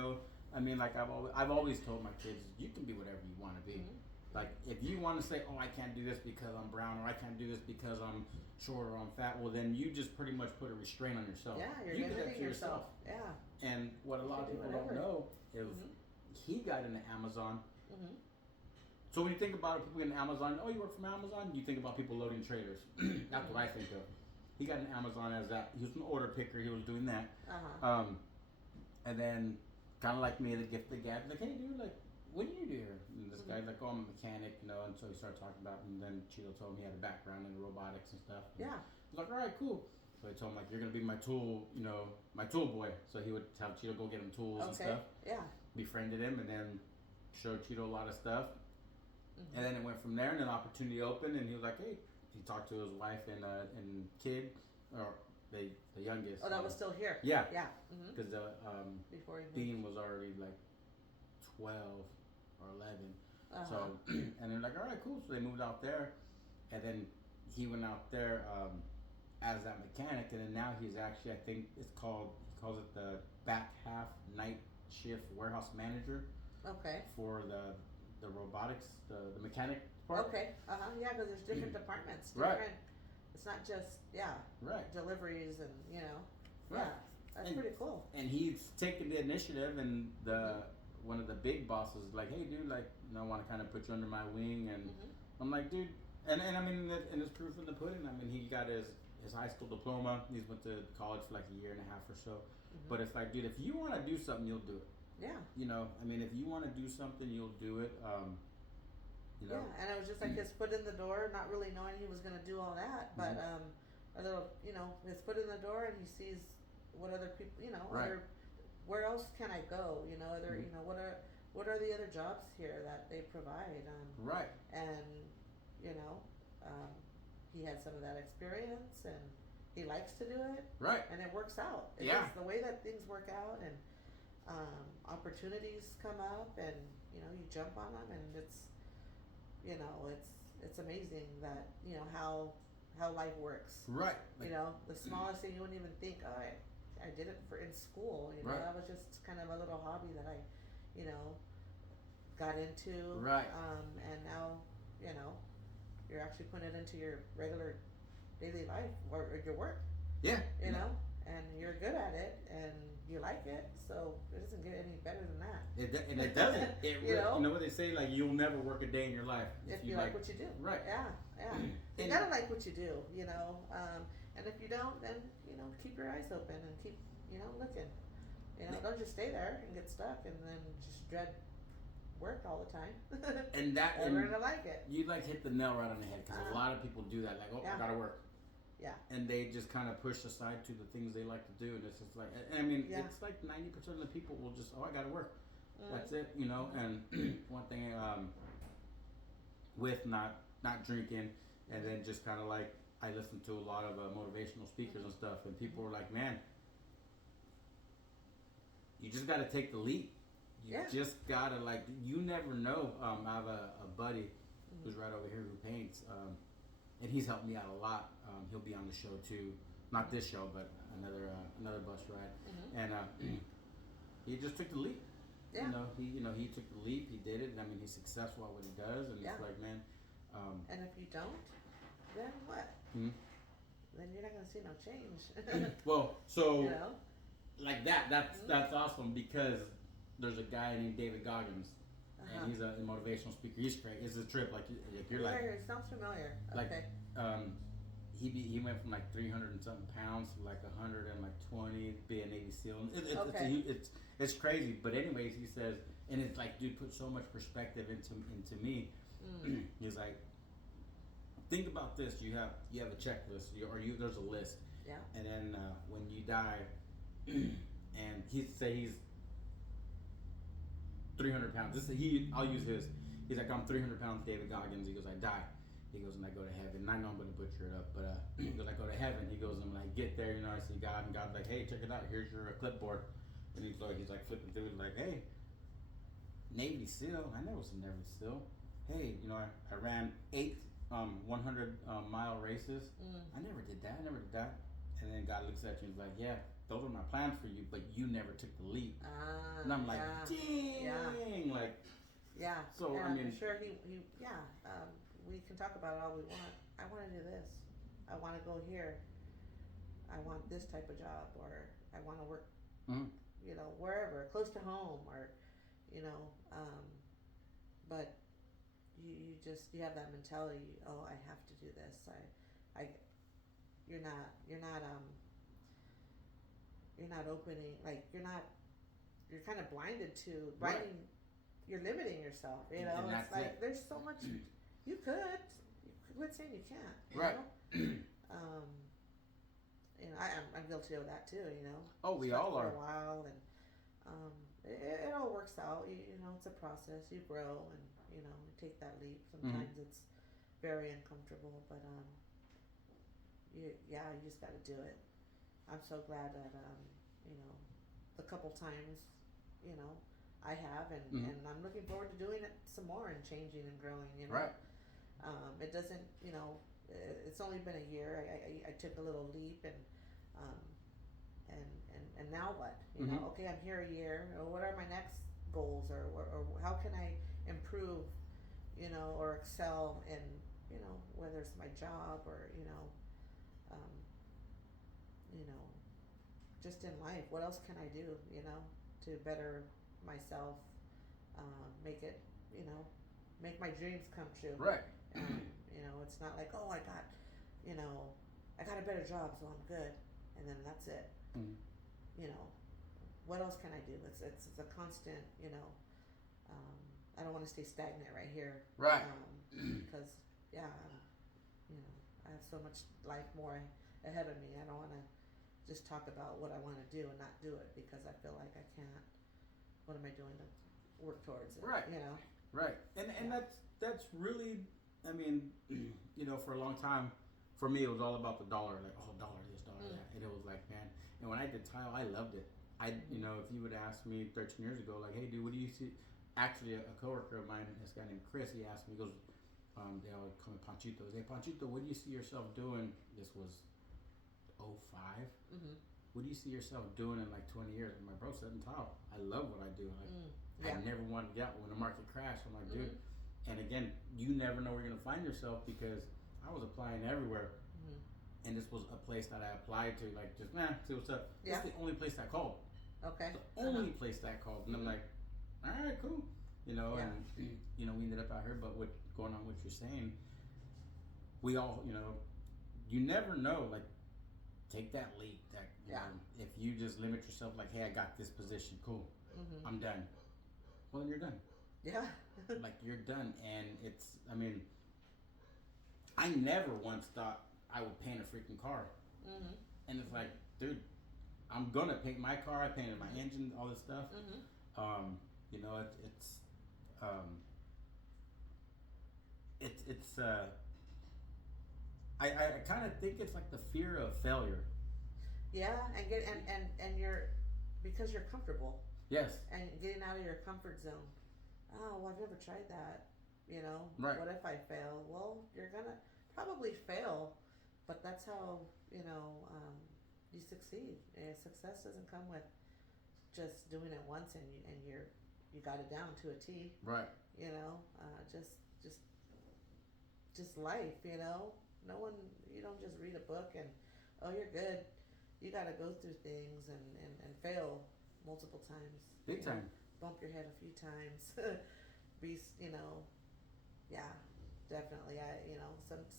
I mean, like I've always told my kids, you can be whatever you want to be. Like if you want to say, oh, I can't do this because I'm brown, or I can't do this because I'm short or I'm fat, well then you just pretty much put a restraint on yourself. Yeah, you're limiting yourself. Yeah. And what a lot of people don't know is he got into Amazon. So when you think about it, people in Amazon, you work from Amazon, you think about people loading trailers. That's what I think of. He got in Amazon as that. He was an order picker. He was doing that. And then, kind of like me, the gift the gab, like, hey, dude, like, what do you do here? And this guy's like, oh, I'm a mechanic, and so he started talking about it, and then Cheeto told me he had a background in robotics and stuff. And yeah. He's like, all right, cool. So I told him, like, you're going to be my tool, my tool boy. So he would have Cheeto go get him tools and stuff. Yeah. Befriended him, and then showed Cheeto a lot of stuff. And then it went from there, and an opportunity opened, and he was like, hey, he talked to his wife and kid, or the youngest. Oh, that was still here. Yeah. Yeah. Because before he Bean was already like 12 or 11. So, and they're like, all right, cool. So they moved out there, and then he went out there as that mechanic, and then now he's actually, I think he calls it the back half night shift warehouse manager. Okay. For the robotics, the mechanic part. Okay. Yeah, because there's different departments. Right. It's not just right deliveries and right. Yeah, that's pretty cool. And he's taken the initiative, and one of the big bosses is like, hey, dude, like, I want to kind of put you under my wing, and I'm like, dude, and I mean, and it's proof in the pudding. I mean, he got his his high school diploma. He's went to college for like a year and a half or so. Mhm. But it's like, dude, if you want to do something, you'll do it. Yeah. You know, I mean, if you want to do something, you'll do it. You know. Yeah, and it was just like his foot in the door, not really knowing he was gonna do all that, but a little, you know, his foot in the door, and he sees what other people, you know, Right. other, where else can I go? You know, other, you know, what are the other jobs here that they provide? Right. And you know, he had some of that experience, and he likes to do it, Right. and it works out. It Yeah. just, the way that things work out, and opportunities come up, and you know, you jump on them, and it's, you know, it's amazing that, you know, how life works. Right. You know, the smallest thing you wouldn't even think, oh, I did it for in school. You know, Right. that was just kind of a little hobby that I, you know, got into. Right. And now, you know, you're actually putting it into your regular daily life or your work. Yeah. You know, and you're good at it, and you like it, so it doesn't get any better than that. And it doesn't. It You know? You know what they say? Like, you'll never work a day in your life If you like what you do. Right. Yeah, yeah. You And- gotta like what you do, you know. And if you don't, then, you know, keep your eyes open and keep, you know, looking. You know, don't just stay there and get stuck and then just dread work all the time. And that, Never and gonna like it. you like hit the nail right on the head because a Uh-huh. lot of people do that. Like, oh, Yeah. I gotta work. Yeah. And they just kind of push aside to the things they like to do, and it's just like, I mean, Yeah. it's like 90% of the people will just, oh, I gotta work. Mm. That's it, you know. And one thing, with not drinking, and then just kind of like, I listen to a lot of motivational speakers and stuff, and people are like, man, you just gotta take the leap. You Yeah. just gotta, like, you never know. I have a buddy who's right over here who paints, and he's helped me out a lot. He'll be on the show too, not this show, but another bus ride. Mhm. And he just took the leap. Yeah. You know he took the leap. He did it, and I mean he's successful at what he does. And Yeah. it's like, man, And if you don't, then what? Mhm. Then you're not gonna see no change. well, so You know? like that's awesome because there's a guy named David Goggins, Uh-huh. and he's a motivational speaker. He's great. It's a trip. Like you're like. It sounds familiar. Like, Okay. He went from like 300 and something pounds to like 120, be a Navy SEAL. Okay. It's crazy. But anyways, he says, and it's like, dude, put so much perspective into me. Mm. He's like, think about this. You have a checklist, there's a list, Yeah. and then when you die, and he's 300 pounds. I'll use his. He's like, I'm 300 pounds, David Goggins. He goes, I die. He goes, and I go to heaven. And I know I'm going to butcher it up, but he goes, I go to heaven. He goes, and when I get there, you know, I see God, and God's like, hey, check it out. Here's your clipboard. And he's like flipping through it, like, hey, Navy SEAL. I never was a Navy SEAL. Hey, you know, I ran 8 100 mile races. Mm. I never did that. And then God looks at you and is like, yeah, those are my plans for you, but you never took the leap. And I'm like, yeah. dang, like, Yeah. So, and I mean- I'm sure he we can talk about it all we want. I want to do this. I want to go here. I want this type of job, or I want to work, Mhm. you know, wherever, close to home, or, you know, but you have that mentality. Oh, I have to do this. You're not opening, like, you're kind of blinded to Right. you're limiting yourself, you know. And It's that's like it. there's so much you could quit saying you can't, you Right. know? You know, I'm guilty of that too, you know. Oh, we Stuck all for are. a while, and it all works out. You know, it's a process. You grow, and you know, you take that leap. Mm-hmm. Sometimes it's very uncomfortable, but you just got to do it. I'm so glad that you know, the couple times, you know, I have, and Mhm. and I'm looking forward to doing it some more and changing and growing. You know, Right. it doesn't, you know, it's only been a year. I took a little leap, and now what? You know, Mhm. okay, I'm here a year. Or what are my next goals, or how can I improve, you know, or excel in, you know, whether it's my job or you know, just in life. What else can I do, you know, to better myself, make it, you know, make my dreams come true. Right. You know, it's not like, oh, I got, you know, I got a better job, so I'm good, and then that's it. Mm. You know, what else can I do? It's a constant. I don't want to stay stagnant right here. Right. Because yeah, you know, I have so much life more ahead of me. I don't want to just talk about what I want to do and not do it because I feel like I can't. What am I doing to work towards it? Right. You know. Right. And that's really, I mean, you know, for a long time, for me, it was all about the dollar. Like, oh, dollar this, dollar that. And it was like, man. And when I did tile, I loved it. You know, if you would ask me 13 years ago, like, hey, dude, what do you see? Actually, a coworker of mine, this guy named Chris, he asked me, he goes, they always call me Panchito. He goes, hey, Panchito, what do you see yourself doing? This was 05. Mm-hmm. What do you see yourself doing in like 20 years? I'm like, bro, setting tile. I love what I do. Like, I never wanted to get out when the market crashed. I'm like, dude. And again, you never know where you're going to find yourself because I was applying everywhere. Mm-hmm. And this was a place that I applied to, like, just, see what's up. Yeah. It's the only place that called. Okay. The only place that called. And I'm like, all right, cool. You know, and, you know, we ended up out here. But what going on, what you're saying, we all, you know, you never know, like, take that leap. That you know, if you just limit yourself, like, hey, I got this position, cool, I'm done. Well, then you're done. Yeah. Like you're done, and it's. I mean, I never once thought I would paint a freaking car, and it's like, dude, I'm gonna paint my car. I painted my engine, all this stuff. You know, it's. I kind of think it's like the fear of failure. Yeah, and you're because you're comfortable. Yes. And getting out of your comfort zone. Oh, well, I've never tried that. You know, right. What if I fail? Well, you're gonna probably fail, but that's how you you succeed. And success doesn't come with just doing it once and you got it down to a T. Right. You know, just life. You know, no one. You don't just read a book and oh, you're good. You got to go through things and fail multiple times. Big time. Know, bump your head a few times. Be, you know, yeah, definitely.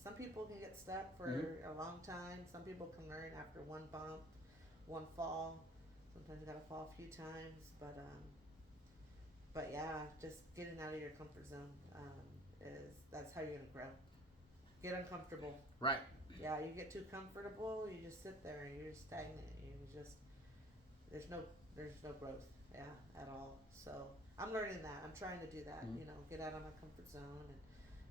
Some people can get stuck for a long time. Some people can learn after one bump, one fall. Sometimes you got to fall a few times, but yeah, just getting out of your comfort zone that's how you're gonna grow. Get uncomfortable. Right. Yeah, you get too comfortable, you just sit there and you're stagnant. There's no growth, at all. So I'm learning that. I'm trying to do that. You know, get out of my comfort zone and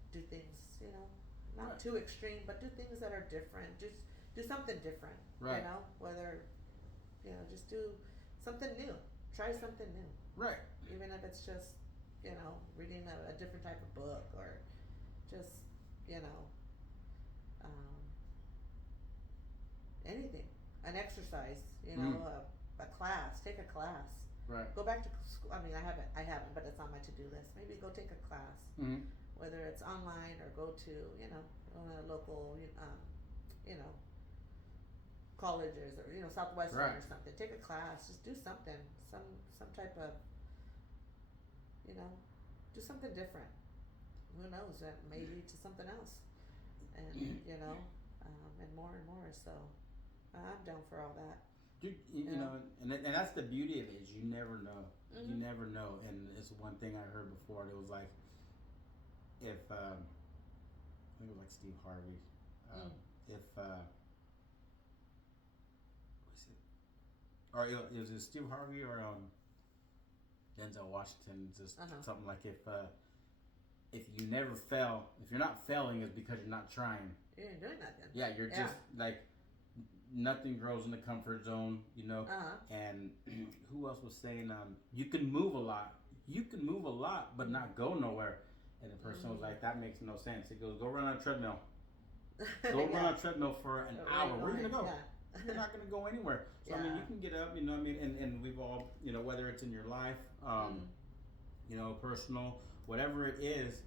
do things. You know, not too extreme, but do things that are different. Just do something different. Right. You know, whether just do something new. Try something new. Right. Even if it's just reading a different type of book or just anything, an exercise, a class, take a class. Right. Go back to school. I mean, I haven't, but it's on my to-do list. Maybe go take a class, whether it's online or go to, a local, colleges or, Southwestern or something. Take a class, just do something, some type of, do something different. Who knows, that may lead to something else. And, and more. So I'm down for all that. You know, and that's the beauty of it is you never know. You never know. And it's one thing I heard before. It was like, if I think it was like Steve Harvey. If or it was it Steve Harvey or Denzel Washington. Just something like if you never fail, if you're not failing, it's because you're not trying. You ain't doing nothing. Yeah, you're just like. Nothing grows in the comfort zone, and who else was saying you can move a lot but not go nowhere, and the person was like, that makes no sense. He goes, go run on a treadmill run on a treadmill for an hour. Where are you gonna go? You're not gonna go anywhere. So I mean, you can get up, and we've all, whether it's in your life, personal, whatever it is,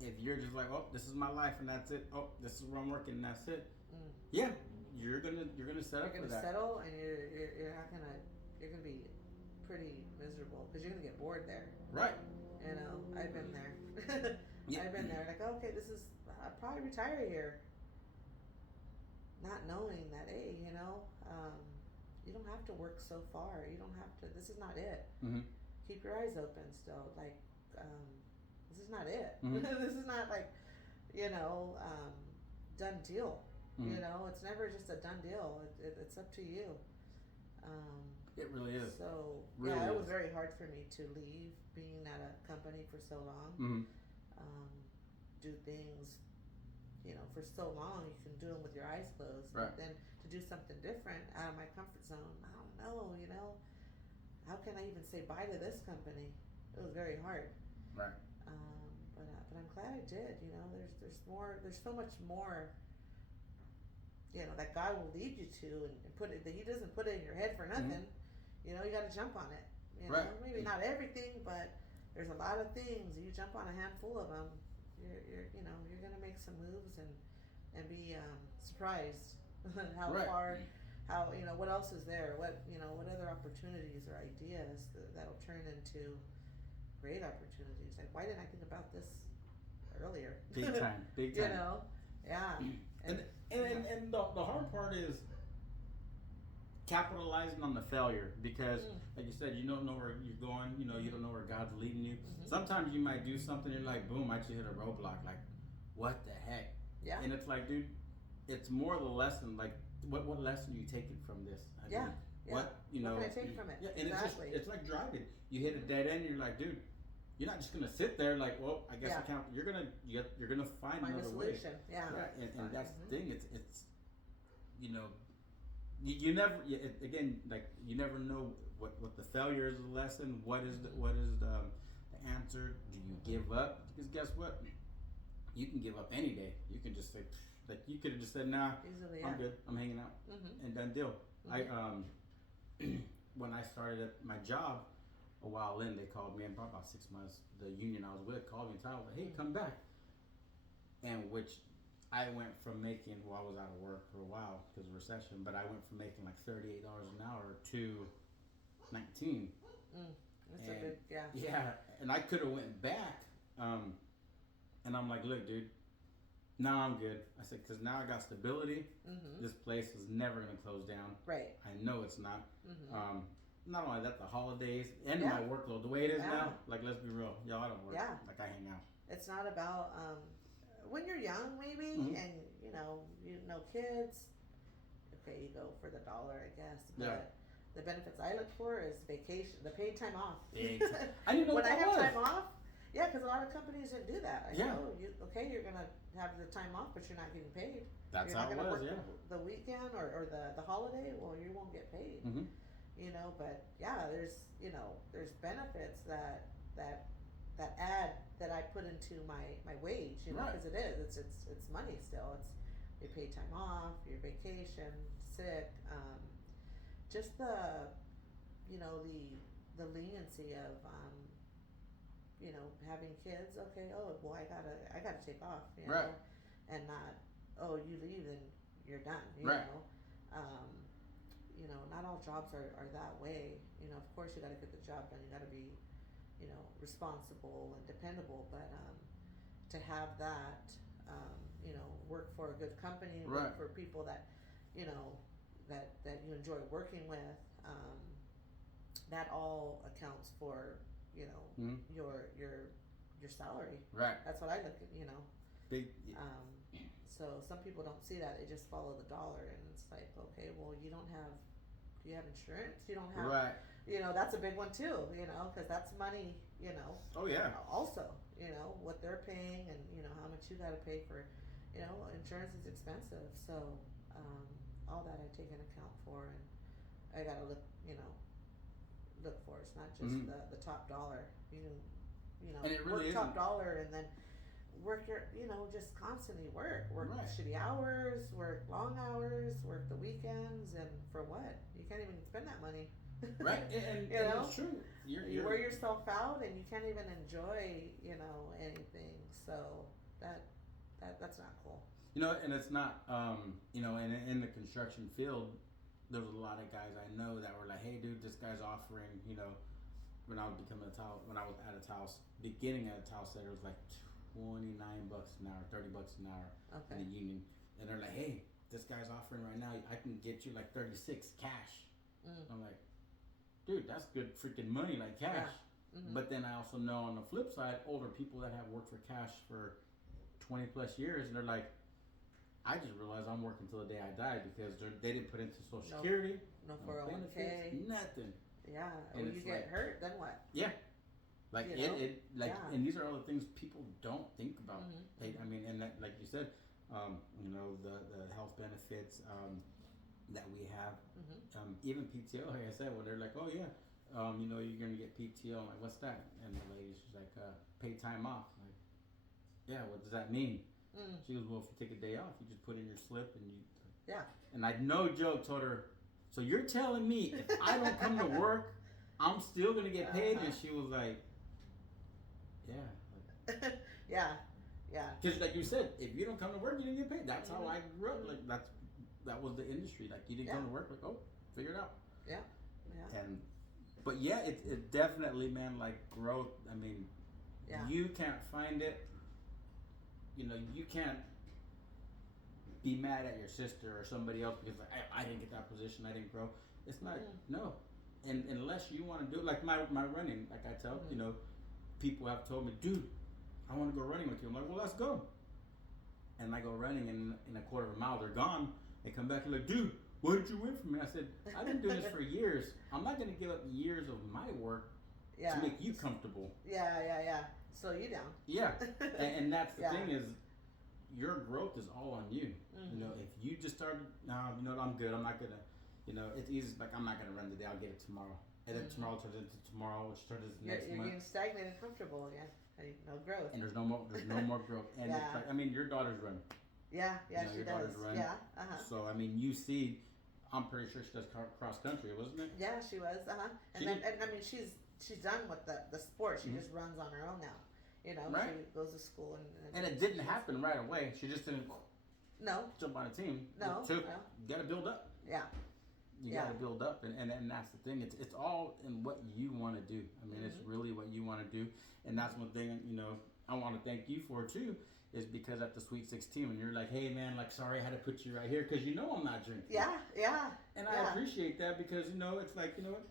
if you're just like, oh, this is my life and that's it, oh, this is where I'm working and that's it, you're gonna set up for that. You're gonna settle, and you're not gonna. You're gonna be pretty miserable because you're gonna get bored there. Right. I've been there. I've been there. Like, okay, this is. I'll probably retire here. not knowing that, hey, you don't have to work so far. You don't have to. This is not it. Mm-hmm. Keep your eyes open still. Like, this is not it. Mhm. This is not like, done deal. Mhm. It's never just a done deal. It's up to you. Um, It really is. So Really yeah, it is. was very hard for me to leave being at a company for so long. Mm-hmm. Do things, for so long. You can do them with your eyes closed, Right. but then to do something different out of my comfort zone, I don't know. How can I even say bye to this company? It was very hard. Right. But I'm glad I did. There's more. There's so much more. That God will lead you to, and put it. That He doesn't put it in your head for nothing. You got to jump on it. Right. Maybe not everything, but there's a lot of things. You jump on a handful of them, you're gonna make some moves and be surprised how Right. far, what else is there, what other opportunities or ideas that'll turn into great opportunities. Like, why didn't I think about this earlier? Big time. Big time. Yeah. And the hard part is capitalizing on the failure, because like you said, you don't know where you're going, you don't know where God's leading you. Sometimes you might do something and you're like, boom, I just hit a roadblock, like, what the heck? Yeah. And it's like, dude, it's more the lesson, like, what lesson are you taking from this? I Yeah. mean, Yeah. what What can I take from it? Yeah, and Exactly. it's like driving. You hit a dead end, you're like, dude, you're not just gonna sit there like, well, I guess Yeah. I can't. You're gonna find Find a another way. solution. Yeah. Yeah, and that's the thing. It's you never again, like, you never know what the failure is, the lesson. What is the answer? Do you give up? Because guess what? You can give up any day. You can just say, like, you could have just said, nah, Easily. I'm Yeah. good. I'm hanging out, and done deal. I when I started at my job a while in, they called me, and probably about 6 months. The union I was with called me and told me, hey, come back. And which I went from making, I was out of work for a while because of recession, but I went from making like $38 an hour to 19. That's a And good. Yeah. Yeah, and I could have went back, and I'm like, look, dude, now I'm good. I said, because now I got stability. This place is never gonna close down. Right. I know it's not. Not only that, the holidays and my workload, the way it is now, like, let's be real, y'all, I don't work. Yeah. Like, I hang out. It's not about when you're young, maybe, and kids. Okay, you go for the dollar, I guess. But Yeah. the benefits I look for is vacation, the paid time off. Big time. I didn't know when what I that have was. time off. Yeah, because a lot of companies didn't do that. Yeah. You're gonna have the time off, but you're not getting paid. That's you're how not it gonna was, work yeah. the weekend or the holiday. Well, you won't get paid. But yeah, there's benefits that add that I put into my wage, Right. because it is it's money still. It's your paid time off, your vacation, sick, just the leniency of having kids. Okay, I gotta take off, Right. and not, you leave and you're done, Right. Not all jobs are that way. Of course you got to get the job done. You got to be, responsible and dependable. But to have that, work for a good company, Right. work for people that, that you enjoy working with, that all accounts for, your salary. Right. That's what I look at. Big. So some people don't see that; they just follow the dollar, and it's like, okay, well, do you have insurance? You don't have, Right. That's a big one too, because that's money, Oh yeah. also, what they're paying, and how much you got to pay for, insurance is expensive, so all that I take into account for, and I got to look for. It's not just the top dollar. You can, And it really work top isn't. dollar, and then work your, just constantly work Right. shitty hours, work long hours, work the weekends, and for what? You can't even spend that money. Right. And it's true. You wear yourself out, and you can't even enjoy, anything. So that's not cool. And it's not, in the construction field, there's a lot of guys I know that were like, hey, dude, this guy's offering, when I was at a tile, beginning at a tile setter, it was like $29 an hour, $30 an hour Okay. in the union. And they're like, hey, this guy's offering right now, I can get you like 36 cash. Mm. I'm like, dude, that's good freaking money, like cash. Yeah. Mm-hmm. But then I also know on the flip side, older people that have worked for cash for 20 plus years, and they're like, I just realized I'm working till the day I die because they didn't put into Social Security, no no 401k, benefits, nothing. Yeah, And when you it's get like- hurt, then what? Yeah. Like You it, know? it like Yeah. and these are all the things people don't think about. Mhm. Like, I mean, and that, like you said, you know, the health benefits that we have, Mhm. even PTO. Like I said, when they're like, oh yeah, you know, you're gonna get PTO. I'm like, what's that? And the lady, she's like, paid time off. I'm like, yeah, what does that mean? Mm. She goes, well, if you take a day off, you just put in your slip and you. Yeah. And I no joke told her, so you're telling me if I don't come to work, I'm still gonna get paid? And she was like, yeah. Yeah. Yeah. Because like you said, if you don't come to work, you didn't get paid. That's how Mhm. I grew up. Like that was the industry. Like you didn't come Yeah. to work, like, oh, figure it out. Yeah. Yeah. And but yeah, it definitely, man, like growth. I mean, Yeah. you can't find it. You know, you can't be mad at your sister or somebody else because like, I didn't get that position, I didn't grow. It's not no, and unless you want to do it, like my running, like I tell you know, people have told me, dude, I want to go running with you. I'm like, well, let's go. And I go running, and in a quarter of a mile, they're gone. They come back and like, dude, what did you win from me? I said, I've been doing this for years. I'm not going to give up years of my work Yeah. to make you comfortable. Yeah. Yeah. Yeah. Slow you down. Yeah, and that's the Yeah. thing is, your growth is all on you. You know, if you just started, no, you know what, I'm good. I'm not gonna, you know, it's easy. Like I'm not gonna run today. I'll get it tomorrow, and then tomorrow turns into tomorrow, which turns into next You're month. getting stagnant and comfortable again. No growth. And there's no more growth. And Yeah. it's like, I mean, your daughter's running. Yeah. Yeah. You know, She your does. daughter's running. Yeah. Uh huh. So I mean, you see, I'm pretty sure she does cross country, wasn't it? Yeah, she was. And She then, did- and I mean, she's done with the sport. She just runs on her own now. You know, Right. she goes to school And it didn't happen right away. She just didn't No. jump on a team. No, It took, no. you gotta build up. Yeah. You Yeah. gotta build up, and that's the thing. It's all in what you want to do. I mean, it's really what you want to do, and that's one thing. You know, I want to thank you for too, is because at the Sweet 16, when you're like, hey man, like sorry I had to put you right here because you know I'm not drinking. Yeah. Yeah. And I Yeah. appreciate that because you know it's like, you know what,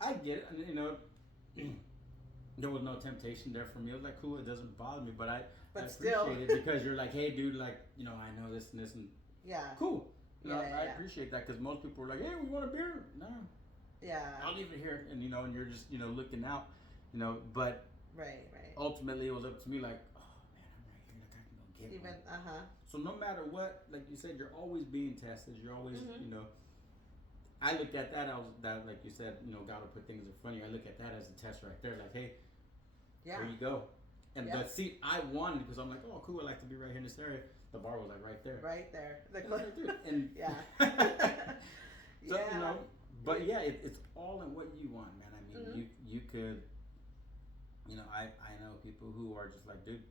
I get it, and you know. There was no temptation there for me. I was like, cool, it doesn't bother me, but I But appreciate still. it because you're like, hey, dude, like, you know, I know this and this, and Yeah. cool. You know, Yeah, I yeah. appreciate that because most people are like, hey, we want a beer. No, Yeah. I'll leave it here, and you know, and you're just, you know, looking out, you know. But Right. Right. ultimately, it was up to me, like, oh man, I'm right here, like I can go get Even. one. So no matter what, like you said, you're always being tested. You're always, you know. I look at that as that, like you said, you know, God will put things in front of you. I look at that as a test right there, like, hey. Yeah. There you go. And Yeah. the seat I wanted because I'm like, oh, cool, I like to be right here in this area. The bar was like right there. Right there. And I was like, dude, and Yeah. so Yeah. you know, but yeah, it's all in what you want, man. I mean, you could, you know, I know people who are just like, dude,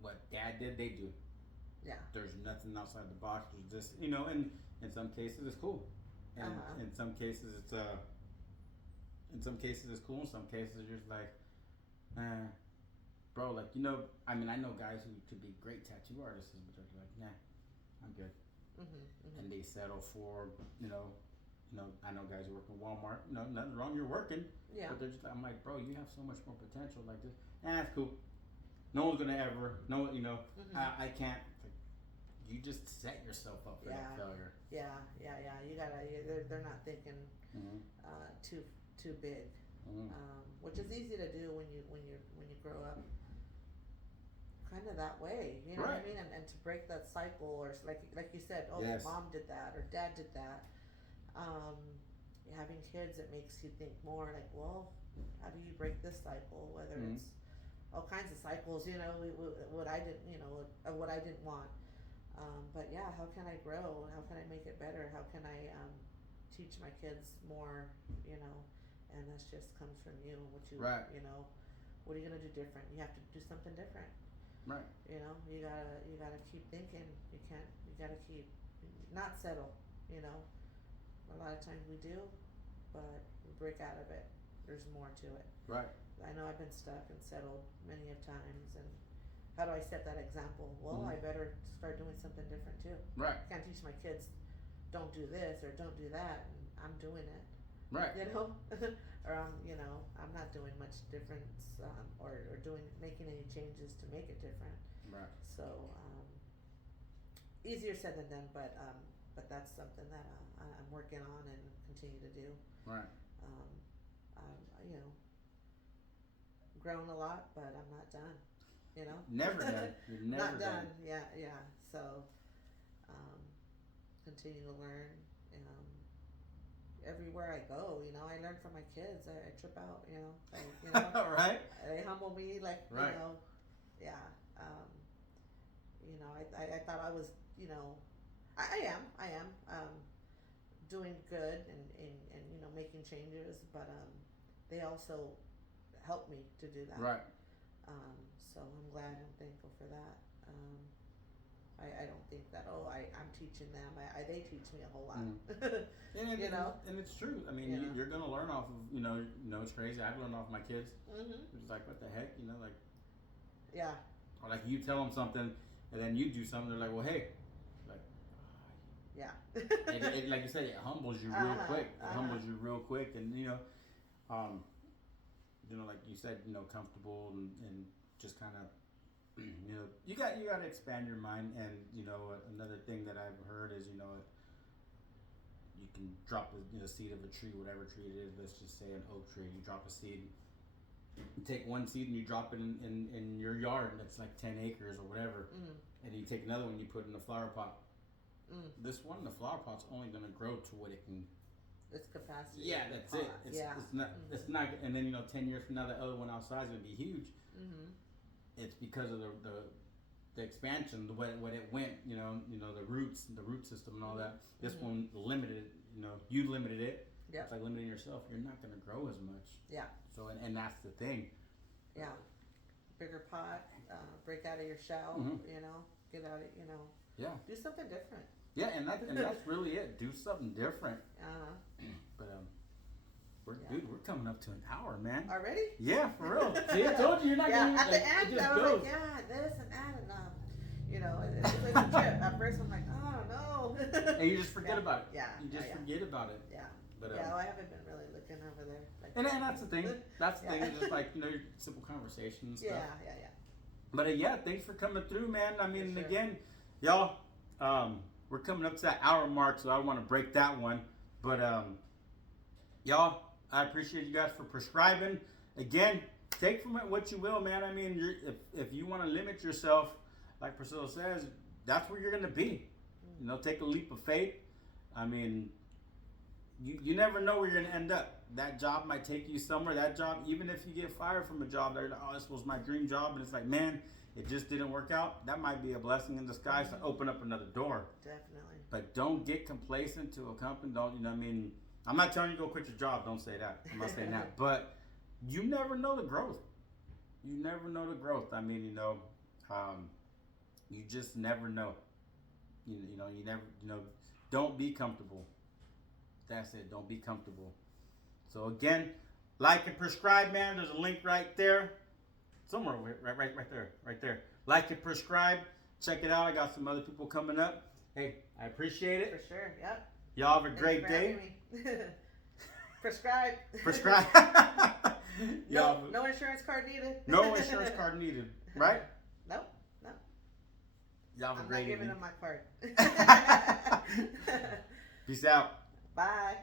what Dad did, they do. Yeah. There's nothing outside the box. There's this, you know, and in some cases it's cool, and in some cases it's in some cases it's cool. In some cases you're just like, bro, like, you know, I mean, I know guys who could be great tattoo artists, but they're like, nah, I'm good, and they settle for, you know, I know guys who work in Walmart. You know, nothing wrong, you're working, Yeah. but they're just like, I'm like, bro, you have so much more potential. Like this, that's cool. No one's gonna ever, no, you know, I can't. Like, you just set yourself up for that failure. Yeah. Yeah. Yeah. You gotta. They're not thinking too big. Which is easy to do when you grow up kind of that way, you know what I Right. mean, and to break that cycle, or like you said, oh, Yes. mom did that or dad did that. Having kids, it makes you think more like, well, how do you break this cycle, whether it's all kinds of cycles, you know, what I didn't, you know, what I didn't want, but yeah, how can I grow, how can I make it better, how can I teach my kids more, you know, and that just comes from you, what you, Right. you know, what are you gonna do different? You have to do something different. Right. You know, you gotta keep thinking. You gotta keep, not settle, you know. A lot of times we do, but we break out of it. There's more to it. Right. I know I've been stuck and settled many of times, and how do I set that example? Well, Mhm. I better start doing something different too. Right. I can't teach my kids, don't do this or don't do that, and I'm doing it. Right. You know, or I'm not doing much difference, or making any changes to make it different. Right. So easier said than done, but that's something that I'm working on and continue to do. Right. Um, grown a lot, but I'm not done. You know, Never done. You're never not done. Yeah, yeah. So continue to learn. Everywhere I go, I learn from my kids. I trip out, Right. they humble me, like, Right. yeah. I thought I was, I am, doing good and making changes, but, they also help me to do that. Right. So I'm glad and thankful for that. I don't think that, I'm teaching them. They teach me a whole lot. And it's true. I mean, you're gonna learn off of it's crazy. I've learned off my kids. It's like, what the heck, like. Yeah. Or like you tell them something, and then you do something. They're like, well, hey, like. Yeah. it, like you said, it humbles you real quick. It humbles you real quick, and like you said, comfortable and just kind of. You got to expand your mind, and another thing that I've heard is you can drop a seed of a tree, whatever tree it is. Let's just say an oak tree. You drop a seed, you take one seed and you drop it in your yard, and it's like 10 acres or whatever. And you take another one, you put it in a flower pot. This one, the flower pot's only gonna grow to what it can. Its capacity. Yeah, that's it. It's not. It's not. And then 10 years from now, the other one outside is gonna be huge. It's because of the expansion, the way it went, the roots, the root system, and all that. This one limited, you limited it. Yep. It's like limiting yourself. You're not going to grow as much. Yeah. So and that's the thing. Yeah. Bigger pot, break out of your shell. Get out of Yeah. Do something different. Yeah, and that's really it. Do something different. But Dude, we're coming up to an hour, man. Already? Yeah, for real. See, I told you you're not gonna. At the end, it just I was goes. like, this and that, and it's a trip. At first, I'm like, oh no. And you just forget about it. Yeah. You just forget about it. Yeah. But I haven't been really looking over there. Like, and that's the thing. That's the thing. It's just like simple conversations. Stuff. Yeah. But thanks for coming through, man. I mean, For sure. again, y'all, we're coming up to that hour mark, so I don't want to break that one. But y'all, I appreciate you guys for prescribing. Again, take from it what you will, man. I mean, if you want to limit yourself, like Priscilla says, that's where you're going to be. Take a leap of faith. I mean, you never know where you're going to end up. That job might take you somewhere. That job, even if you get fired from a job, they're like, oh, this was my dream job. And it's like, man, it just didn't work out. That might be a blessing in disguise to open up another door. Definitely. But don't get complacent to a company. I'm not telling you to go quit your job. Don't say that. I'm not saying that. But you never know the growth. You never know the growth. I mean, you just never know. You never, don't be comfortable. That's it. Don't be comfortable. So again, like and prescribe, man. There's a link right there. Somewhere, right there. Like and prescribe. Check it out. I got some other people coming up. Hey, I appreciate it. For sure. Yep. Y'all have a great day. Prescribe. Prescribe. No insurance card needed. No insurance card needed, right? Nope. Y'all have a great evening. I'm evening. not giving them my card. Peace out. Bye.